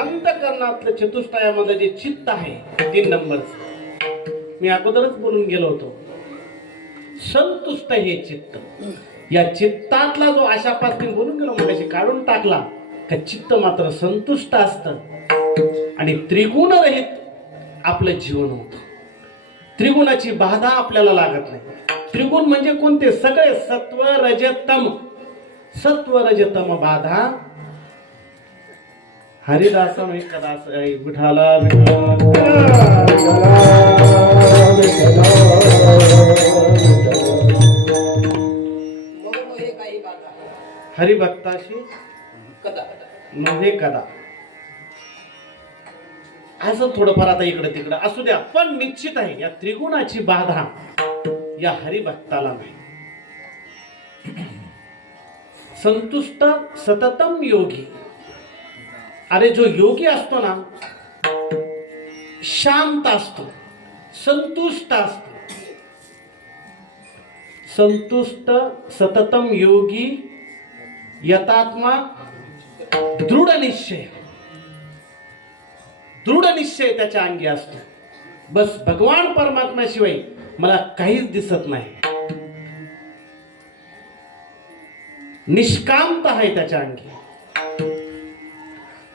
अंतःकरणातलं चतुष्टयामध्ये जे चित्त आहे 3 नंबरच मी अगोदरच बोलून गेलो होतो. संतुष्ट हे चित्त, या चित्तातला जो आशापासून बोलून गेलो मगाशी काढून टाकला का चित्त मात्र संतुष्ट असतं आणि त्रिगुण रहित आपलं जीवन होतं. त्रिगुणाची बाधा आपल्याला लागत नाही. त्रिगुण म्हणजे कोणते? सगळे सत्व रजतम. सत्व रजतम बाधा हरिदास कदास विठाला हरिभक्ताशी नव्हे कदा. असं थोडंफार आता इकडे तिकडे असू द्या, पण निश्चित आहे या त्रिगुणाची बाधा या हरिभक्ताला नाही. संतुष्ट सततम योगी. अरे जो योगी असतो ना, शांत असतो, संतुष्ट असतो. संतुष्ट सततम योगी यतात्मा दृढ निश्चय. दृढ निश्चय त्याच्या अंगी असतो. बस भगवान परमात्म्याशिवाय मला काहीच दिसत नाही. निष्कामता आहे त्याच्या अंगी.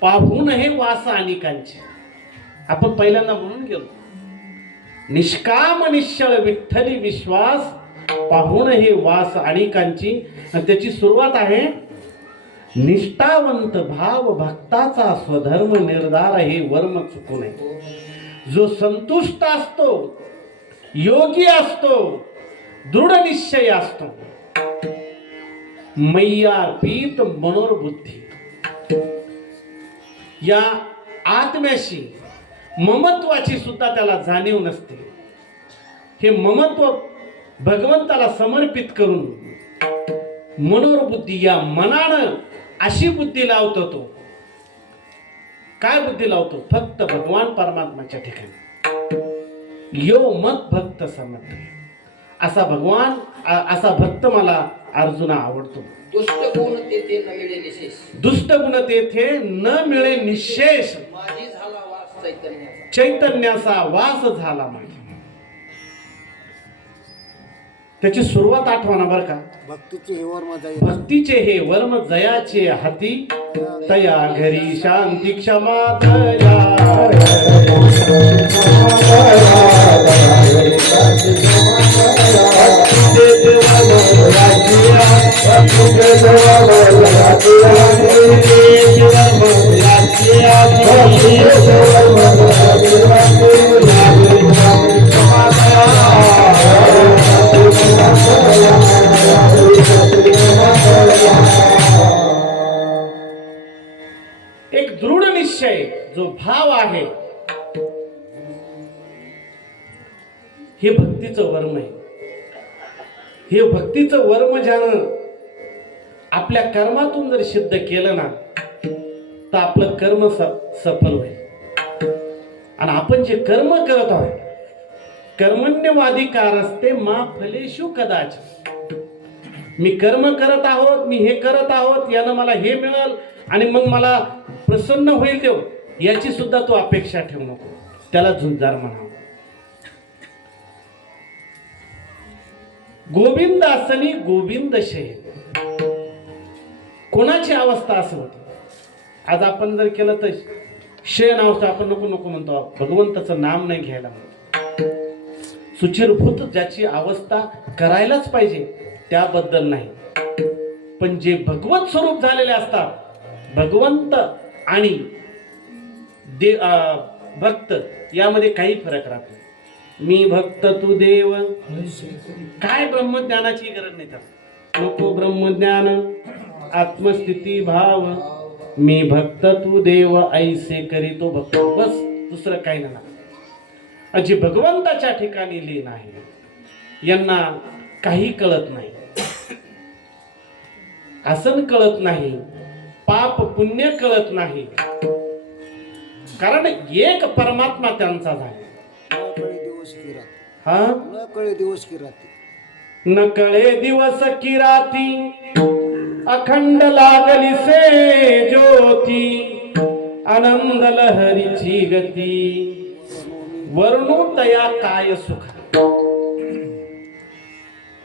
पाहून हे वास अनेकांचे. आपण पहिल्यांदा म्हणून गेलो, निष्काम निश्चळ विठ्ठली विश्वास, पाहून हे वास अनेकांची. आणि त्याची सुरुवात आहे निष्ठावंत भाव भक्ताचा स्वधर्म निर्धार हे वर्म चुकू नये. जो संतुष्ट असतो, योगी असतो, दृढ निश्चय असतो, मैयार्पित मनोरबुद्धी, या आत्म्याशी ममत्वाची सुद्धा त्याला जाणीव नसते. हे ममत्व भगवंताला समर्पित करून मनोरबुद्धी, या मनानं अशी बुद्धी लावतो. तो काय बुद्धी लावतो? फक्त भगवान परमात्म्याच्या ठिकाणी. यो मत भक्त समर्थ. असा भगवान, असा भक्त मला अर्जुना आवडतो. दुष्ट गुण तेथे न मिळे निशेष. दुष्ट गुण तेथे न मिळे निशेष. माझी झाला वास चैतन्याचा. चैतन्याचा वास झाला माझा. त्याची सुरुवात आठवणा बर का. भक्तीचे हे वर्म जयाचे हाती, तया घरी शांती क्षमा दया. हे भक्तीचं वर्म आहे. हे भक्तीचं वर्म ज्यानं आपल्या कर्मातून जर सिद्ध केलं ना तर आपलं कर्म सफल होईल. आणि आपण जे कर्म करत आहोत, कर्मण्यवाधिकार असते मा फलेषु कदाचित. मी कर्म करत आहोत, मी हे करत आहोत, यानं मला हे मिळेल आणि मग मला प्रसन्न होईल देव, याची सुद्धा तू अपेक्षा ठेवू नको. त्याला झुंजार म्हणावं. गोविंद आसनी गोविंद शयन. कोणाची अवस्था असं होती. आज आपण जर केलं तर शयन अवस्था आपण नको नको म्हणतो, भगवंताचं नाम नाही घ्यायला म्हणतो. सुचिरभूत ज्याची अवस्था करायलाच पाहिजे त्याबद्दल नाही, पण जे भगवत स्वरूप झालेले असतात, भगवंत आणि भक्त यामध्ये काही फरक राहत नाही. मी भक्त तू देव, काय ब्रह्मज्ञानाची गरज नाही त्याला. नको ब्रह्मज्ञान आत्मस्थिती भाव, मी भक्त तू देव ऐसे करीतो भक्त, बस दुसरं काही नाही. अजी भगवंताच्या ठिकाणी लीन आहे, यांना काही कळत नाही, आसन कळत नाही, पाप पुण्य कळत नाही, कारण एक परमात्मा त्यांचा झाला. हा न कळे दिवस की रात्री, न कळे दिवस की राती, अखंड लागली से ज्योती, आनंद लहरीची गती, वर्णू तया काय सुख.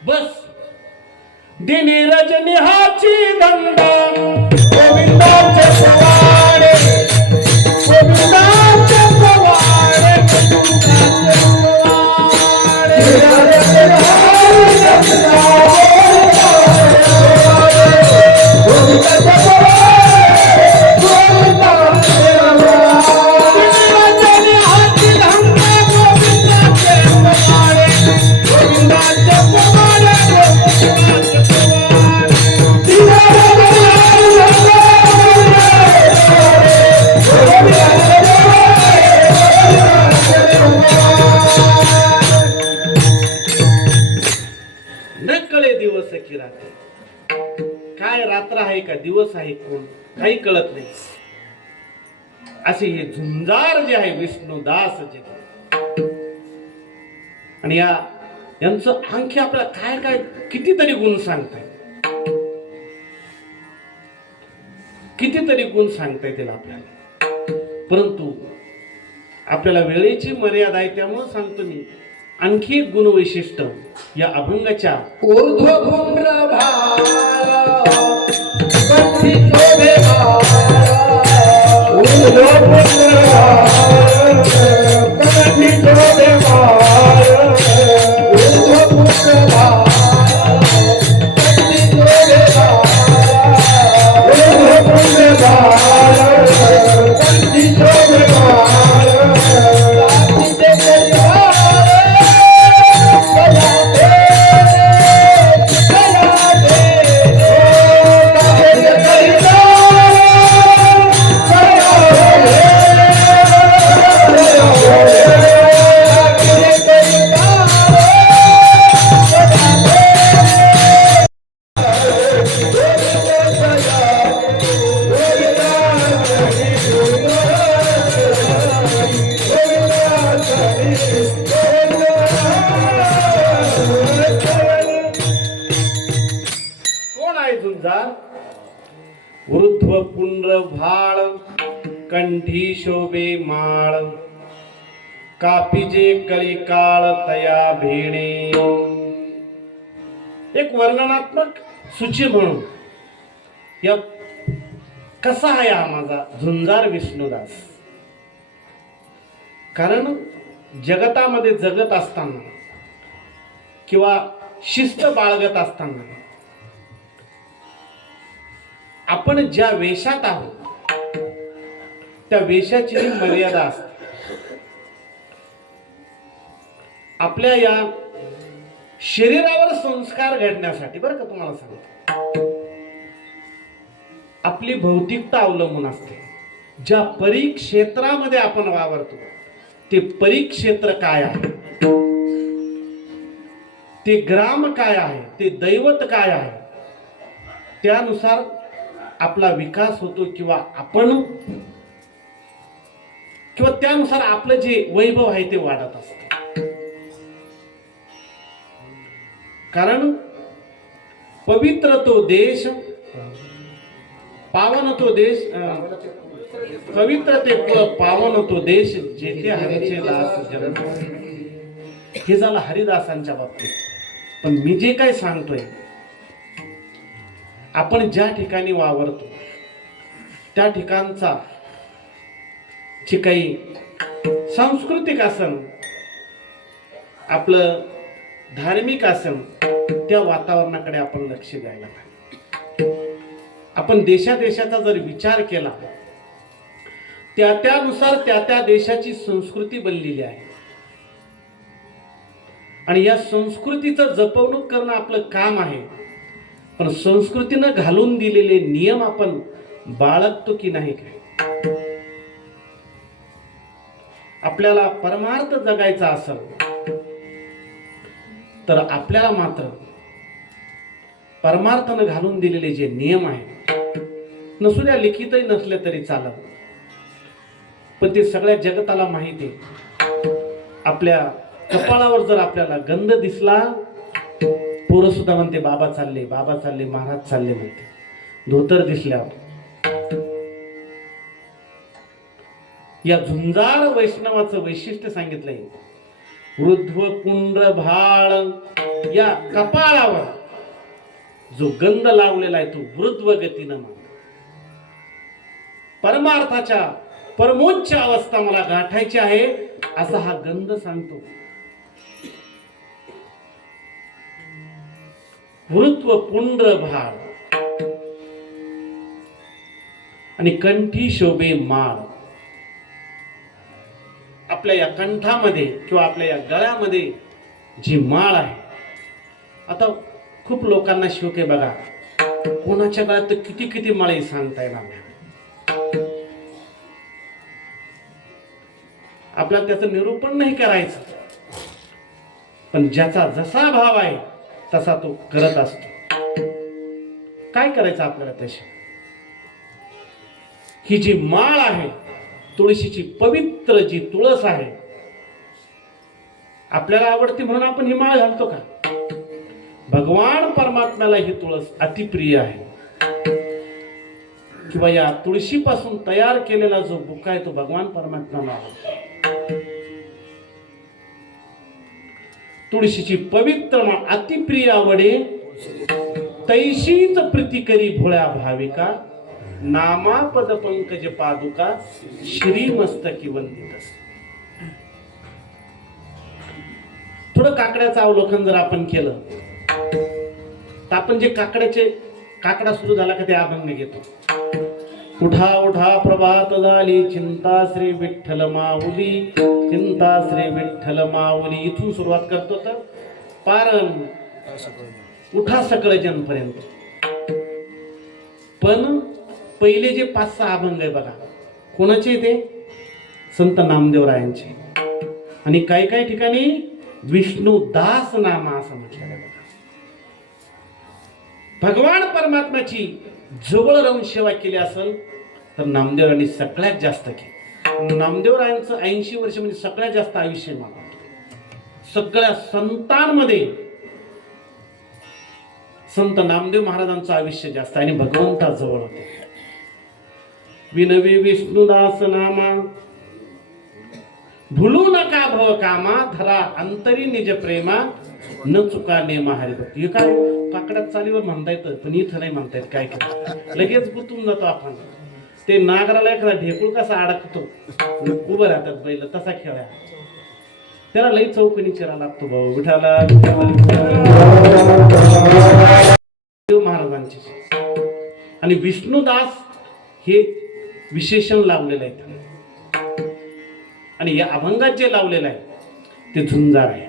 बस दिनी रजनी हाची धंदा, गोविंदाचे पवाडे, गोविंदाचे पवाडे, गोविंदाचे काय रात्र आहे का दिवस आहे कोण काही कळत नाही. असे हे झुंजार जे आहे विष्णुदास जे, आणि यांचं आणखी आपल्याला काय काय कितीतरी गुण सांगताय, कितीतरी गुण सांगताय त्याला आपल्याला. परंतु आपल्याला वेळेची मर्यादा आहे त्यामुळे सांगतो मी. आणखी एक गुण वैशिष्ट्य या अभंगाच्या ऊर्ध्वपुंड्र भारा, कंठी शोभे भारा, ऊर्ध्वपुंड्र भारा, कंठी शोभे भारा, ऊर्ध्वपुंड्र भारा, कंठी शोभे भारा, ऊर्ध्वपुंड्र भारा, कंठी शोभे भारा, रात्रीचे परिवार ऊर्ध्व पुंड्र भाळ, कंठी शोभे माळ, कापिजे कळी काळ तया भेणे. एक वर्णनात्मक सूची म्हणून या कसा आहे हा माझा झुंजार विष्णुदास. कारण जगतामध्ये जगत असताना किंवा शिस्त बाळगत असताना आपण ज्या वेशात आहोत त्या वेशाची मर्यादा असते. आपल्या या शरीरावर संस्कार घडण्यासाठी बरं का तुम्हाला सांगतो, आपली भौतिकता अवलंबून असते. ज्या परिक्षेत्रामध्ये आपण वावरतो ते परिक्षेत्र काय आहे. ते ग्राम काय आहे, ते दैवत काय आहे, त्यानुसार आपला विकास होतो किंवा त्यानुसार आपलं जे वैभव आहे ते वाढत असतं. कारण पवित्र तो देश, पावन तो देश, पवित्र ते पावन तो देश, जेथे हरीचे दास जन्म. हे झालं हरिदासांच्या बाबतीत. पण मी जे काय सांगतोय, आपण ज्या ठिकाणी वावरतो त्या ठिकाणचा जे काही सांस्कृतिक असन, आपलं धार्मिक असन, त्या वातावरणाकडे आपण लक्ष द्यायला पाहिजे. आपण देशाचा जर विचार केला, त्यानुसार त्या देशाची संस्कृती बनलेली आहे आणि या संस्कृतीचं जपवणूक करणं आपलं काम आहे. पण संस्कृतीनं घालून दिलेले नियम आपण बाळगतो की नाही काय? आपल्याला परमार्थ जगायचा असेल तर आपल्याला मात्र परमार्थानं घालून दिलेले जे नियम आहेत, नसू द्या लिखितही नसले तरी चालत, पण ते सगळ्या जगताला माहिती आहे. आपल्या कपाळावर जर आपल्याला गंध दिसला, पोरं सुद्धा म्हणते बाबा चालले, बाबा चालले, महाराज चालले म्हणते. धोतर दिसल्यावर या झुंजार वैष्णवाचं वैशिष्ट्य सांगितलंय. वृद्ध पुंड्र भाळ, या कपाळावर जो गंध लावलेला आहे तो वृद्ध गतीनं मान. परमार्थाच्या परमोच्च अवस्था मला गाठायची आहे असा हा गंध सांगतो. वृत्व पुंड्र भाळ आणि कंठी शोभे माळ. आपल्या या कंठामध्ये किंवा आपल्या या गळ्यामध्ये जी माळ आहे, आता खूप लोकांना शोक आहे बघा, कोणाच्या गळ्यात तर किती किती माळे सांगता येणार नाही. आपल्याला त्याचं निरूपण नाही करायचं, पण ज्याचा जसा भाव आहे तसा तो करत असतो. काय करायचं आपल्याला तशी? ही जी माळ आहे, तुळशीची पवित्र जी तुळस आहे, आपल्याला आवडते म्हणून आपण ही माळ घालतो का? भगवान परमात्म्याला ही तुळस अतिप्रिय आहे. किंवा या तुळशीपासून तयार केलेला जो बुक्का आहे तो भगवान परमात्म्याला आवडतो. तुळशीची पवित्र माळ अतिप्रिय आवडे, तैशीच प्रीती करी भोळ्या भाविका, नामापद पंकज पादुका श्रीमस्तकी वंदित. थोडं काकड्याचं अवलोकन जर आपण केलं तर आपण जे काकडा सुरू झाला का ते अभंग घेतो. उठा उठा प्रभात झाली, चिंता श्री विठ्ठल माऊली, चिंता श्री विठ्ठल माऊली, इथून सुरुवात करतो तर पार उठा सकळ जन पर्यंत. पण पहिले जे 5-6 अभंग आहे बघा, कोणाचे ते? संत नामदेवरायांचे. आणि काही काही ठिकाणी विष्णुदास नामा असं म्हटलेलं आहे बघा. भगवान परमात्म्याची जवळ राहून सेवा केली असेल तर नामदेवरायांनी सगळ्यात जास्त केली. नामदेवरायांचं 80 वर्ष म्हणजे सगळ्यात जास्त आयुष्य मला. सगळ्या संतांमध्ये संत नामदेव महाराजांचं आयुष्य जास्त आणि भगवंता जवळ होते. विनवी विष्णुदास नामा, भूलू नका भव कामा, धरा अंतरी निज प्रेमा, न चुका नेमा हरिभक्ती. हे काय काकड्यात चालीवर म्हणता येतं, पण इथं नाही म्हणता येत. काय करत लगेच गुतून जातो आपण. ते नागराला एखादा ढेकूळ कसा अडकतो, उभं राहतात बैल, तसा खेळ आहे. त्याला लई चौकणी चिरा लागतो भाऊ. विठाला महाराजांचे आणि विष्णुदास हे विशेषण लावलेलं आहे. आणि या अभंगात जे लावलेलं आहे ते झुंजार आहे.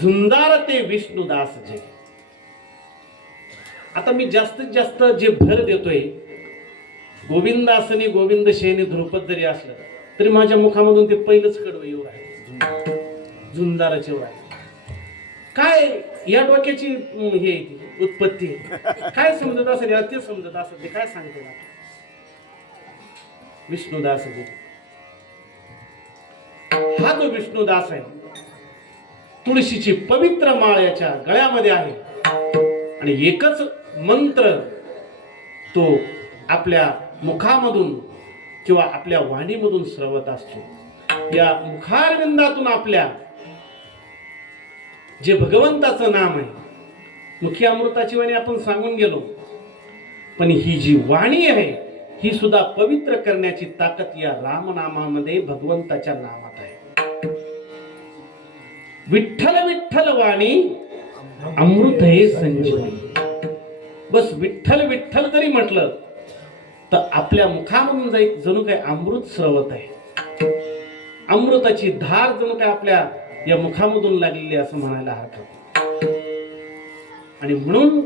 झुंजार ते विष्णुदास जे. आता मी जास्तीत जास्त जे भर देतोय, गोविंदासनी गोविंद शेनी ध्रुपद जरी असलं तरी माझ्या मुखामधून ते पहिलंच कडवं येऊ आहे, झुंजाराचे आहे. काय या डोक्याची हे आहे ती, उत्पत्ती आहे. काय समजत असेल याला ते समजत असेल ते काय सांगते ना विष्णुदास जी. हा जो विष्णुदास आहे तुळशीची पवित्र माळ याच्या गळ्यामध्ये आहे आणि एकच मंत्र तो आपल्या मुखामधून किंवा आपल्या वाणीमधून श्रवत असतो. या मुखारविंदातून आपल्या जे भगवंताचं नाम आहे, मुखी अमृताची वाणी आपण सांगून गेलो, पण ही जी वाणी आहे ही सुद्धा पवित्र करण्याची ताकद या रामनामामध्ये भगवंताच्या नामात आहे. विठ्ठल विठ्ठल वाणी अमृत हे संजीवनी. बस विठ्ठल विठ्ठल जरी म्हटलं तर आपल्या मुखामधून जाई जणू काय अमृत स्रवत आहे. अमृताची धार जणू काय आपल्या या मुखामधून लागलेली असं म्हणायला हरकत. आणि म्हणून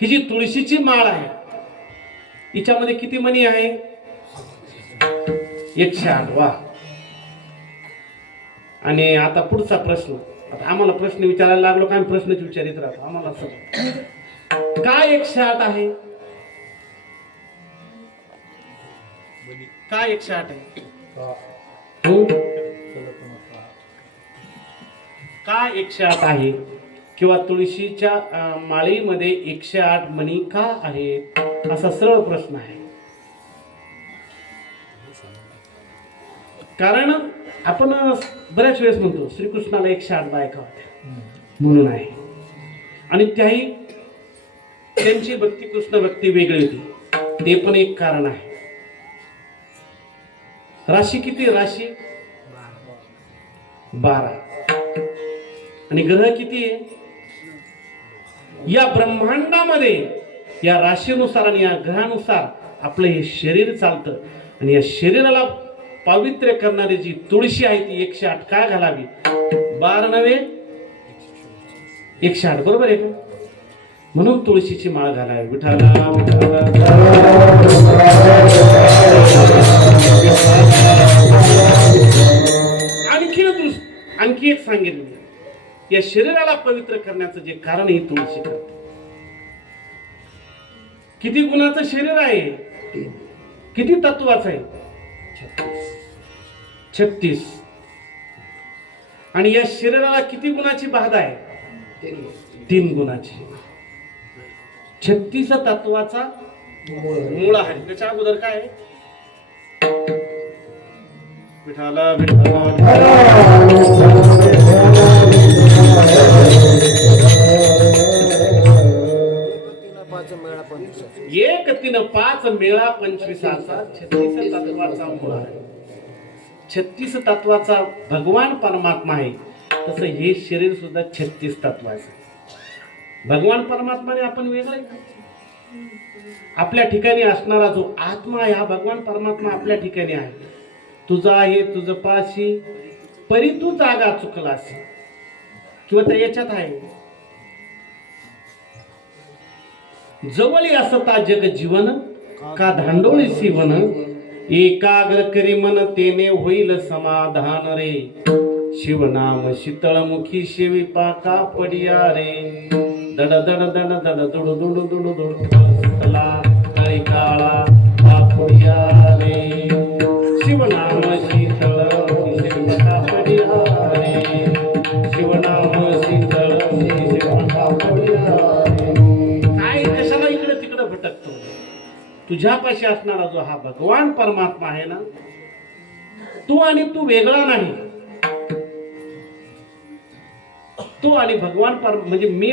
ही जी तुळशीची माळ आहे हिच्यामध्ये किती मणी आहे? 108. वा. आणि आता पुढचा प्रश्न. आता आम्हाला प्रश्न विचारायला लागलो काय प्रश्नच विचारित राहतो आम्हाला सगळं. काय 108 आहे? काय 108 आहे? का 108 आहे? किंवा तुळशीच्या माळीमध्ये 108 मणी का आहेत? असा सरळ प्रश्न आहे. कारण आपण बऱ्याच वेळेस म्हणतो श्रीकृष्णाला 108 बायका होत्या म्हणून आहे. आणि त्याही त्यांची भक्ती कृष्ण भक्ती वेगळी होती, ते पण एक कारण आहे. राशी किती? राशी 12. आणि ग्रह किती आहे? या ब्रह्मांडामध्ये या राशीनुसार आणि या ग्रहानुसार आपलं हे शरीर चालतं. आणि या शरीराला पावित्र्य करणारी जी तुळशी आहे ती 108 काय घालावी? 12 नव्हे 108. बरोबर आहे का? म्हणून तुळशीची माळ घालावी. विठाला आणखी एक सांगितलं, या शरीराला पवित्र करण्याचं जे कारण ही तुळशी करते. किती गुणाचं शरीर आहे? किती तत्वाचं आहे? 36. आणि या शरीराला किती गुणाची बाधा आहे? 3 गुणाची. 36 तत्वाचा मूळ आहे. त्याच्या अगोदर काय आहे? विठाला एक 3 5 मेळा 25चा 36 तत्वाचा मूळ आहे. 36 तत्वाचा भगवान परमात्मा आहे. तसं हे शरीर सुद्धा 36 तत्वाचं. भगवान परमात्माने आपण वेगळं आपल्या ठिकाणी असणारा जो आत्मा आहे हा भगवान परमात्मा आपल्या ठिकाणी आहे. तुझा आहे तुझ पाशी परी तू जागा चुकलास किंवा त्या याच्यात आहे. जवळी असता जग जीवन का धांडोळी सीवन एकाग्र करी मन तेने होईल समाधान रे. शिवनाम शीतळमुखी शिवी पाका पडिया रे. दड दड दड दड दुड दुड दुड दुड तला तळी काळा पापुडिया रे. शिवनाम शीतळमुखी शिवी पाका पडिया रे. शिवनाम शीतळमुखी शिवी पाका पडिया रे. काय कशाला इकडे तिकडे भटकतो? तुझ्यापाशी असणारा जो हा भगवान परमात्मा आहे ना, तू आणि तू वेगळा नाही. तो आणि भगवान म्हणजे मी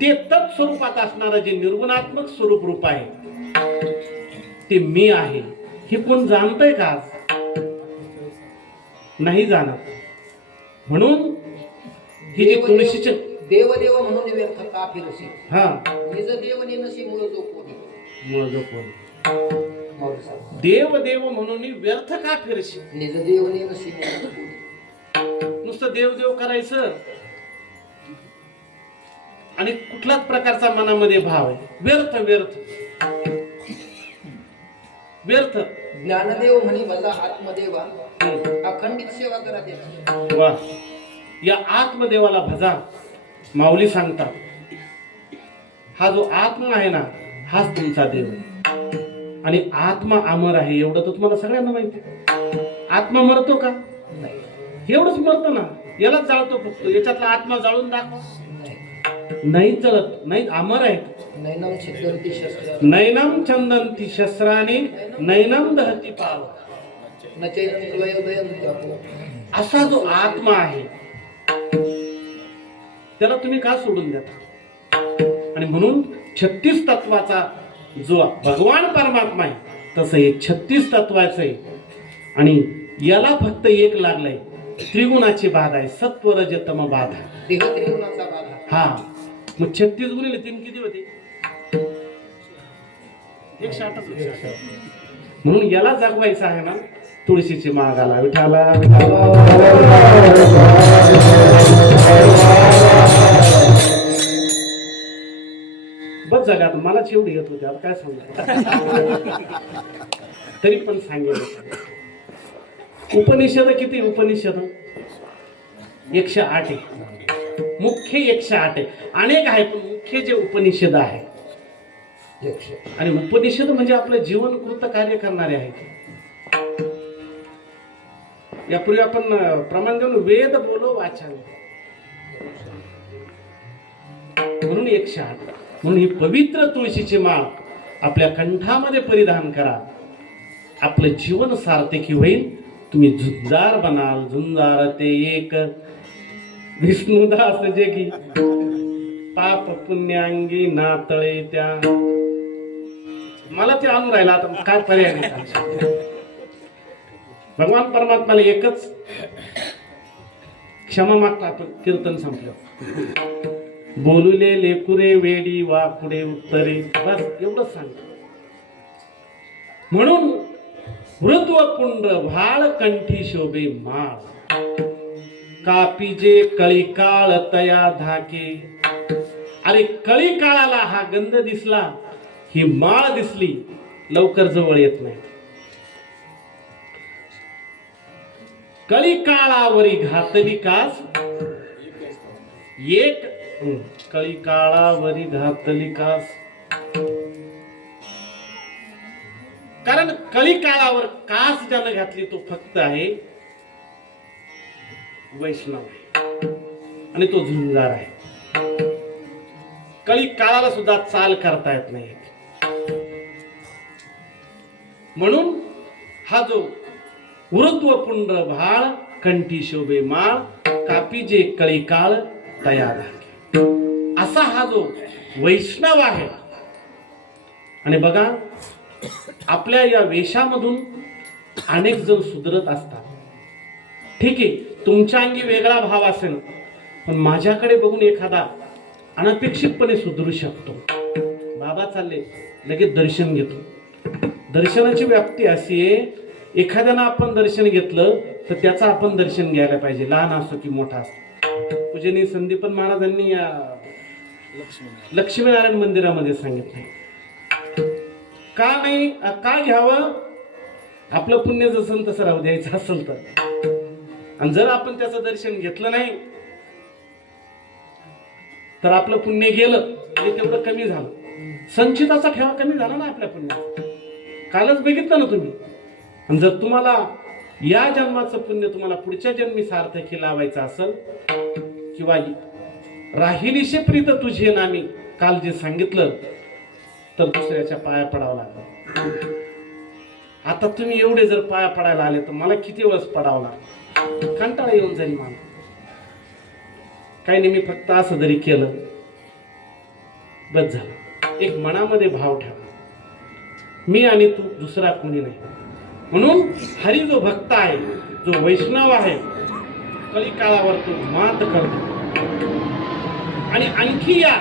ते तत् स्वरूपात असणारं जे निर्गुणात्मक स्वरूप रूप आहे ते मी आहे. हे कोण जाणतंय का? नाही जाणत. म्हणून ही जी तुळशीचे देव देव म्हणून व्यर्थ का फिरसी. हा निज देव नसी मूळ जो कोणी. मूळ जो कोणी. देव देव म्हणून व्यर्थ का फिरशी. निज देव नसी मूळ जो कोणी. नुसतं देव देव करायचं आणि कुठल्याच प्रकारचा मनामध्ये भाव आहे व्यर्थ व्यर्थ व्यर्थ. ज्ञानदेव म्हणे भला आत्मदेवा अखंडित सेवा करा त्याची. वा. या आत्मदेवाला भजा. माऊली सांगतात हा जो आत्मा आहे ना हाच तुमचा देव आहे. आणि आत्मा अमर आहे एवढं तर तुम्हाला सगळ्यांना माहिती आहे. आत्मा मरतो का? नाही एवढंच मरतो ना, यालाच जाळतो फक्त. याच्यातला आत्मा जाळून दाखव. नाही जळत, नाही अमर आहे. नैनम छिद्यन्ति शस्त्र नैनम चंदंती शस्त्राने नैनम दहती पाव. न चैनं क्लयोदयन्ति अपो. असा जो आत्मा आहे त्याला तुम्ही का सोडून देता? आणि म्हणून 36 तत्वाचा जो भगवान परमात्मा आहे तसं हे 36 तत्वाचं आहे. आणि याला फक्त एक लागलंय, त्रिगुणाची बाधा आहे, सत्व रज तम बाधा. देह त्रिगुणाचा बाधा. हा मग 36 गुणिले 3 किती होते? 108च होते. म्हणून याला जागवायचं आहे ना, तुळशीची माळ घाला. विठाला बस झाले. आता मलाच एवढी येत होती, आता काय सांगू. तरी पण सांगेल. उपनिषद किती? उपनिषद 108 आहे. मुख्य 108 आहे. अनेक आहे पण मुख्य जे उपनिषद आहे. आणि उपनिषद म्हणजे आपलं जीवन कृत कार्य करणारे आहेत. यापूर्वी आपण प्रमाण देऊन वेद बोलो वाचन म्हणून 108. म्हणून ही पवित्र तुळशीची माळ आपल्या कंठामध्ये परिधान करा. आपलं जीवन सार्थकी होईल. तुम्ही झुंजार बनाल. झुंजार ते एक विष्णुदास जे की पाप पुण्यांगी नातळे त्या. मला ते आणून राहिला. आता काय पर्याय नाही. भगवान परमात्माला एकच क्षमा मागता. आपण कीर्तन संपलं. बोलुले लेकुरे वेडी वाकुडे उत्तरे. बस एवढंच सांग. म्हणून वृत्वपुंड भाळ कंठी शोभे माळ. कापीजे कळी काळ तया धाके. अरे कळी काळाला हा गंध दिसला, ही माळ दिसली, लवकर जवळ येत नाही. कळी काळावरी घातली कास एक. कळी काळावरी घातली कास. कारण कळी काळावर कास ज्यानं घातली तो फक्त आहे वैष्णव आहे. आणि तो झुंजार आहे. कळी काळाला सुद्धा चाल करता येत नाही. म्हणून हा जो वृत्वपुंड भाळ कंठी शोभे माळ. कापीजे कळी काळ तयार असा हा जो वैष्णव आहे. आणि बघा आपल्या या वेशामधून अनेक जण सुधरत असतात. ठीक आहे, तुमच्या अंगी वेगळा भाव असेल, पण माझ्याकडे बघून एखादा अनपेक्षितपणे सुधरू शकतो. बाबा चालले, लगेच दर्शन घेतो. दर्शनाची व्याप्ती अशी आहे, एखाद्यानं आपण दर्शन घेतलं तर त्याचं आपण दर्शन घ्यायला पाहिजे, लहान असो की मोठा असो. पूजनीय संदीपन महाराजांनी या लक्ष्मीनारायण मंदिरामध्ये सांगितलंय. का नाही, का घ्यावं? आपलं पुण्य जसं तसं राहू द्यायचं असेल तर. आणि जर आपण त्याचं दर्शन घेतलं नाही तर आपलं पुण्य गेलं म्हणजे तेवढं कमी झालं. संचिताचा ठेवा कमी झाला ना आपल्या पुण्यात. कालच बघितलं ना तुम्ही. आणि जर तुम्हाला या जन्माचं पुण्य तुम्हाला पुढच्या जन्मी सार्थकी लावायचं असेल, किंवा राहिलीशे प्रीत तुझे नामी काल जे सांगितलं, तर दुसऱ्याच्या पाया पडावं लागलं. आता तुम्ही एवढे जर पाया पडायला आले तर मला किती वेळेस पडावं लागलं, कंटाळा येऊन जाईल मला. काही नाही, मी फक्त असं जरी केलं बस झालं. एक मनामध्ये भाव ठेवा, मी आणि तू, दुसरा कोणी नाही. म्हणून हरी जो भक्त आहे, जो वैष्णव आहे, कली काळावर तो मात करतो. आणि आणखी या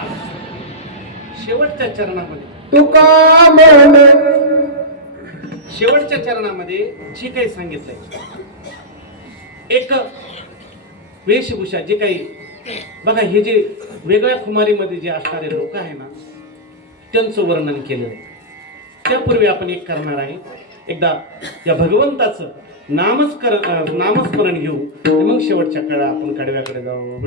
शेवटच्या चरणामध्ये, तुका म्हणे शेवटच्या चरणामध्ये जे काही सांगितलंय, एक वेशभूषा जे काही, बघा हे जे वेगळ्या खुमारीमध्ये जे असणारे लोक आहे ना, त्यांचं वर्णन केलेलं आहे. त्यापूर्वी आपण एक करणार आहे. एकदा या भगवंताचं नामस्मरण घेऊ आणि मग शेवटच्या काळा आपण कडव्याकडे जाऊ.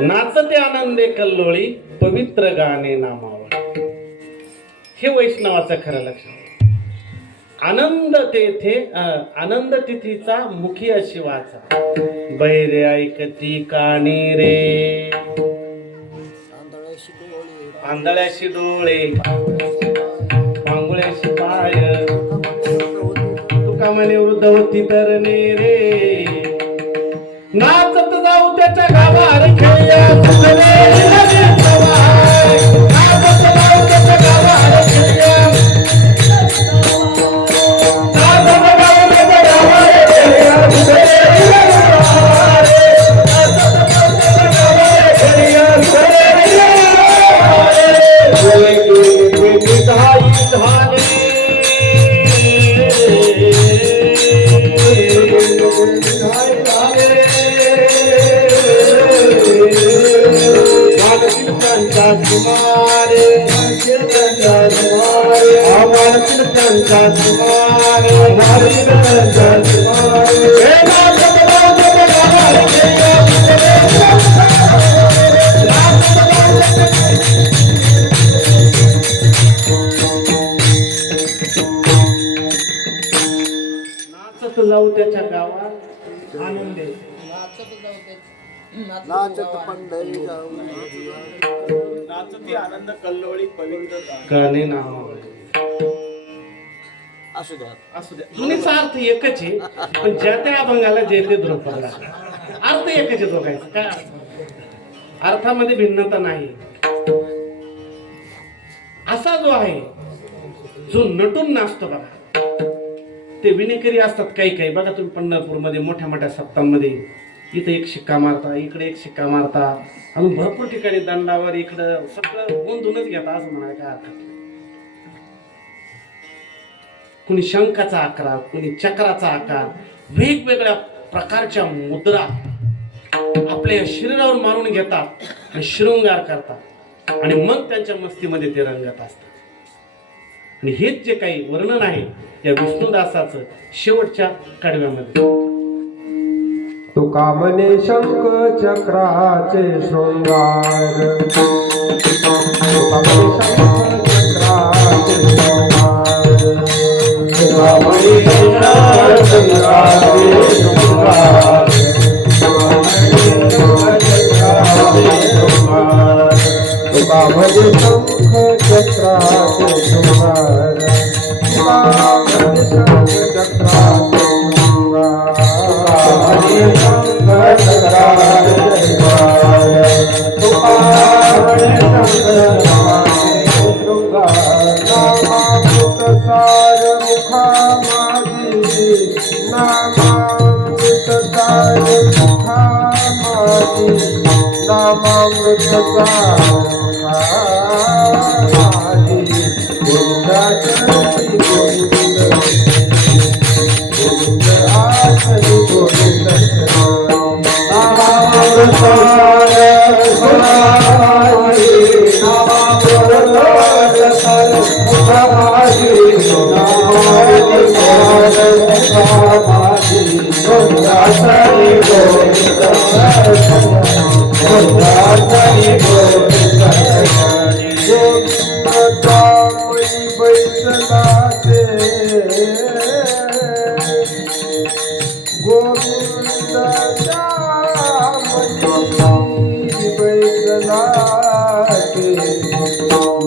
नाचते आनंदे कल्लोळी पवित्र गाणे नामावर. हे वैष्णवाचं खरं लक्षण. आनंद तिथीचा मुखी शिवाचा बैरे ऐकती काणी रे आंधळ्याशी डोळे पांगुळ्याशी पाय तुका म्हणे वृद्ध होती तरणे रे. नाचत जाऊ त्याच्या गावावर खेळ्या नाचत जाऊ त्याच्या गावावर खेळ्या नाचत जाऊ त्याच्या गावात आनंदे नाचत पंढरी जाऊ नाचती आनंद कल्लोळी पवित्र गाणे नामावर. असू द्या. असू द्या, दोन्हीचा अर्थ एकच आहे, पण ज्या त्या अभंगाला जे ते द्रुपदला अर्थ एकच आहे दोघांचा. काय अर्थ? अर्थामध्ये भिन्नता नाही. असा जो आहे जो नटून नाचतो बघा, ते विनेकरी असतात काही काही. बघा तुम्ही पंढरपूरमध्ये मोठ्या मोठ्या सप्तांमध्ये इथं एक शिक्का मारता, इकडे एक शिक्का मारता, अजून भरपूर ठिकाणी दंडावर इकडं सगळं गोंधूनच घेता असं म्हणाय काय हरकत नाही. कुणी शंखाचा आकार, कुणी चक्राचा आकार, वेगवेगळ्या प्रकारच्या मुद्रा आपल्या शरीरावर मारून घेतात आणि शृंगार करतात आणि मग त्यांच्या मस्तीमध्ये ते रंगत असतात. आणि हेच जे काही वर्णन आहे या विष्णुदासाचं शेवटच्या कडव्यामध्ये. तुका म्हणे शंख चक्राचे शृंगार तुका म्हणे शंख चक्राचे शृंगार तुका म्हणे शंख चक्राचे शृंगार तुका म्हणे शंख चक्राचे शृंगार तुका म्हणे शंख चक्राचे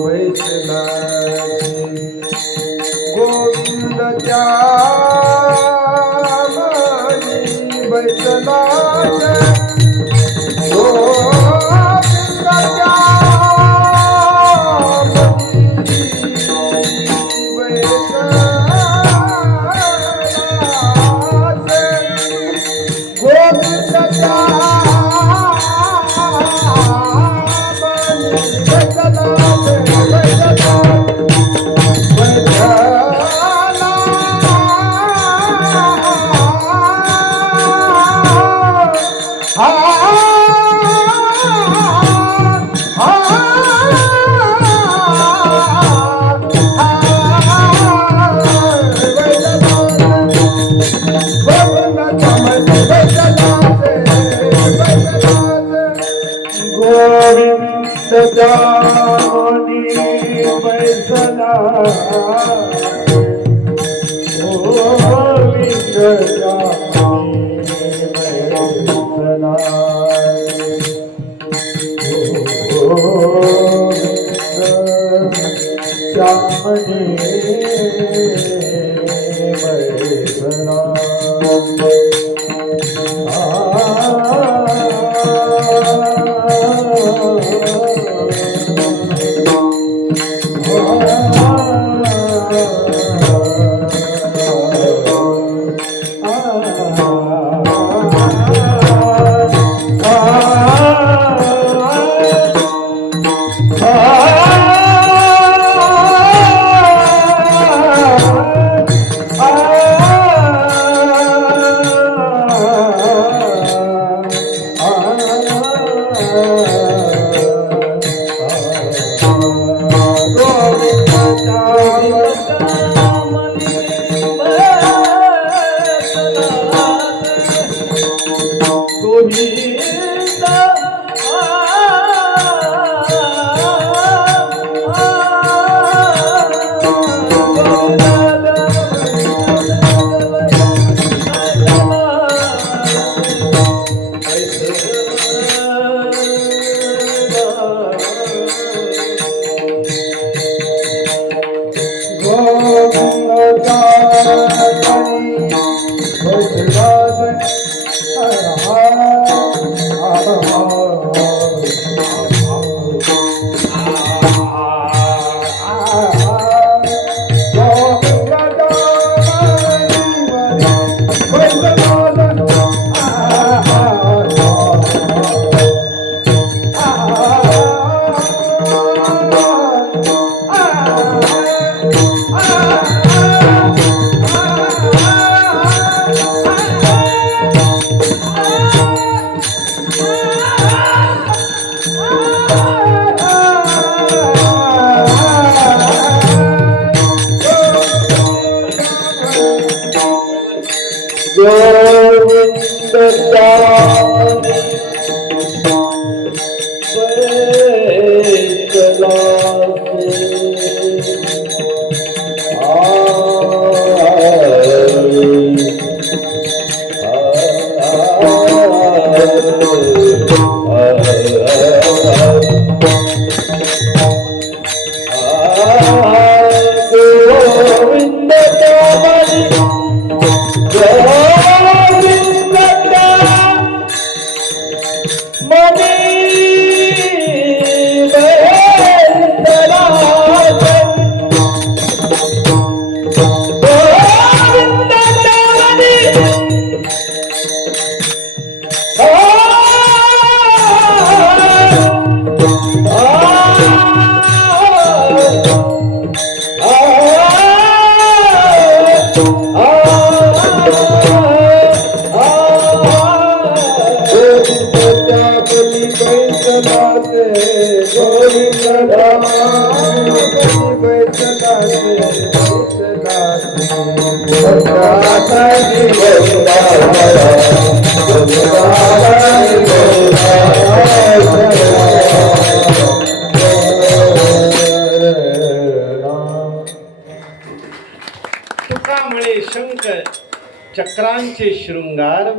वैष्णवाचे गोविंद त्या मनी वैष्णवाचे गोविंद त्या जानी बैसला गोविंद जानी बैसला गोविंद जानी बैसला तुकामुळे शंख चक्रांचे शृंगार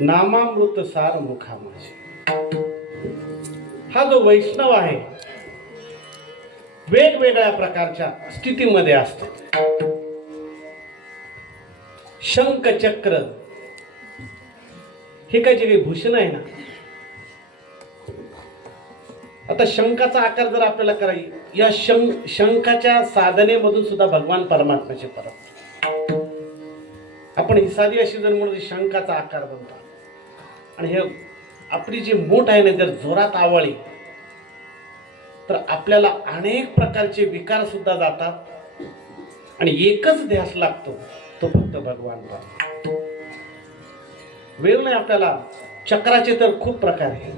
नामामृत सार मुखामाशी. हा जो वैष्णव आहे वेगवेगळ्या प्रकारच्या स्थितीमध्ये असते. शंख चक्र हे काय जे काही भूषण आहे ना, आता शंखाचा आकार जर आपल्याला करायचा, या शंखाच्या साधनेमधून सुद्धा भगवान परमात्म्याचे परत आपण ही साधी अशी जर म्हणून शंखाचा आकार बनतात. आणि हे आपली जी मूठ आहे ना, जर जोरात आवळली तर आपल्याला अनेक प्रकारचे विकार सुद्धा जातात आणि एकच ध्यास लागतो, तो फक्त भगवान पाहतो. वेळ नाही आपल्याला. चक्राचे तर खूप प्रकार आहे.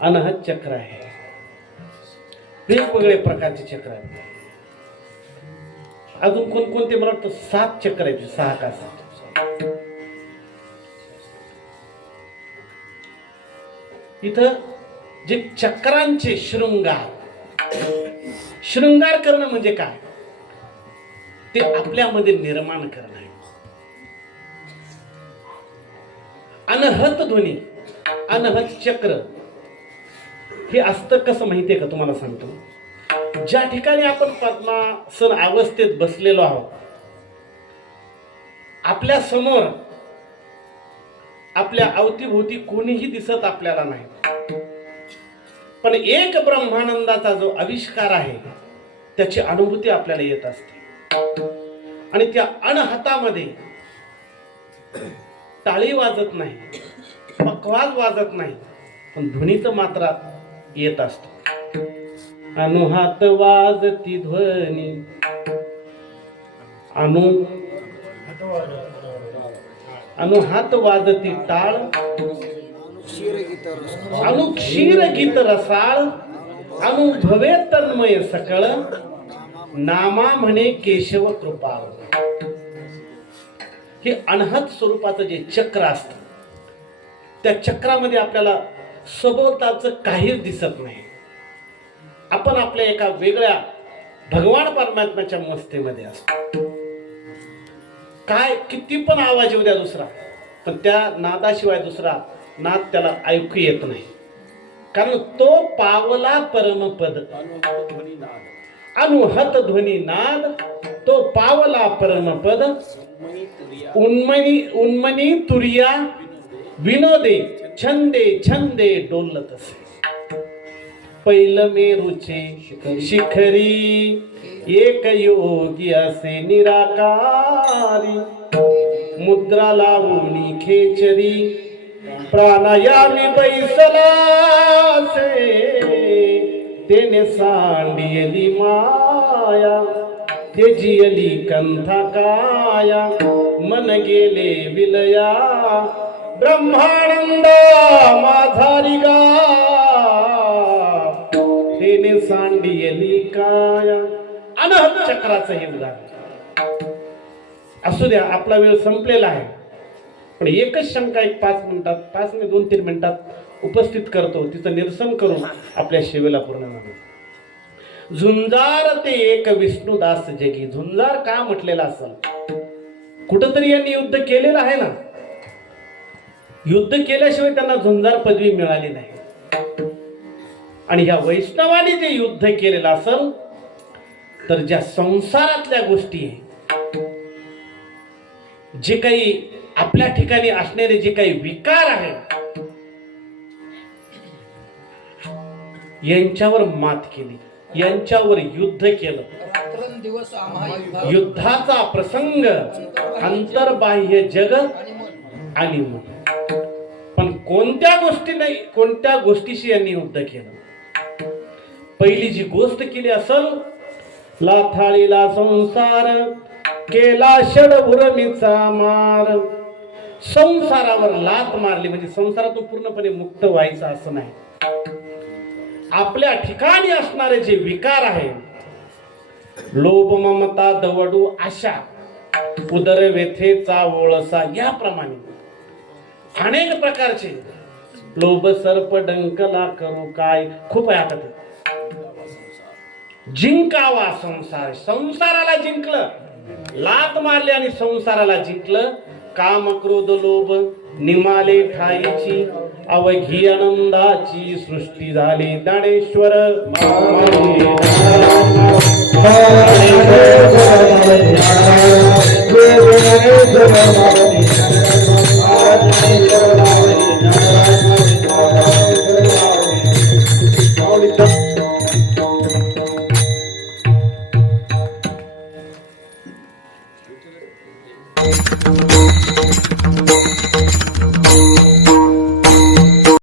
अनहद चक्र आहे, वेगवेगळे प्रकारचे चक्र आहेत. अजून कोणकोणते मला वाटतं 7 चक्र आहेत, 6 का 7. इथं जे चक्रांचे शृंगार करणं म्हणजे काय, ते आपल्यामध्ये निर्माण करणं आहे. अनहत ध्वनी, अनहत चक्र हे असतं कसं माहितीये का, तुम्हाला सांगतो. ज्या ठिकाणी आपण पद्मासन अवस्थेत बसलेलो आहोत, आपल्या समोर आपल्या अवतीभोवती कोणीही दिसत आपल्याला नाही, पण एक ब्रह्मानंदाचा जो आविष्कार आहे त्याची अनुभूती आपल्याला येत असते. आणि त्या अनहतामध्ये टाळी वाजत नाही, पखवाज वाजत नाही, पण ध्वनीचं मात्र येत असतो. अनुहात वाजती ध्वनी, अनुहात वाजती टाळ, अनुक्षीर गीत रसाळ, अनुभवे तन्मय सकळ, नामा म्हणे केशव कृपाळ. हे अनहत स्वरूपाचं जे चक्र असतं, त्या चक्रामध्ये आपल्याला सभोवताचं काहीच दिसत नाही. आपण आपल्या एका वेगळ्या भगवान परमात्म्याच्या मस्तीमध्ये असतो. काय किती पण आवाज येऊ द्या दुसरा, पण त्या नादाशिवाय दुसरा नाद त्याला ऐकू येत नाही, कारण तो पावला परमपद. अनुहत ध्वनी नाद, तो पावला परमपद. उन्मनी तुरिया विनोदे, छंदे छंदे डोलत असे. पैल मेरूचे शिखरी, एक योगी असे निराकारी. मुद्रा लावणी खेचरी, प्राणायामी बैसला से. तेने सांडियली माया, ते जियली कंथा काया. मन गेले विलया, ब्रह्मानंद माझारी गा. तेने सांडियली काया. अनहत चक्राचं हे उदाहरण. असू द्या, आपला वेळ संपलेला आहे, पण एकच शंका एक 5 मिनिटात, 5 नाही 2-3 मिनिटात उपस्थित करतो, तिचं निरसन करून आपल्या सेवेला पूर्ण झालं. झुंजार ते एक विष्णुदास जगी. झुंजार का म्हटलेला असेल, कुठंतरी यांनी युद्ध केलेलं आहे ना. युद्ध केल्याशिवाय त्यांना झुंजार पदवी मिळाली नाही. आणि ह्या वैष्णवाने जे युद्ध केलेलं असेल, तर ज्या संसारातल्या गोष्टी आहे, जे काही आपल्या ठिकाणी असणारे जे काही विकार आहेत, यांच्यावर मात केली, यांच्यावर युद्ध केलं. रात्रंदिवस आम्हा युद्धाचा प्रसंग अंतर्बाह्य जग आणि मन. पण कोणत्या गोष्टी नाही, कोणत्या गोष्टीशी यांनी युद्ध केलं. पहिली जी गोष्ट केली असल, लाथाळीला संसार केला षडभुरमीचा मार. संसारावर लात मारली म्हणजे संसारातून पूर्णपणे मुक्त व्हायचं असं नाही. आपल्या ठिकाणी असणारे जे विकार आहे, लोभ ममता दवडू आशा, उदर व्यथेचा वोळसा, याप्रमाणे अनेक प्रकारचे लोभ सर्प डंकला करू काय, खूप आहे आता. जिंकावा संसार, संसाराला जिंकलं, लात मारली आणि संसाराला जिंकलं. काम क्रोध लोभ निमाले ठाईची, अवघी आनंदाची सृष्टी झाली. दाणेश्वर Thank you.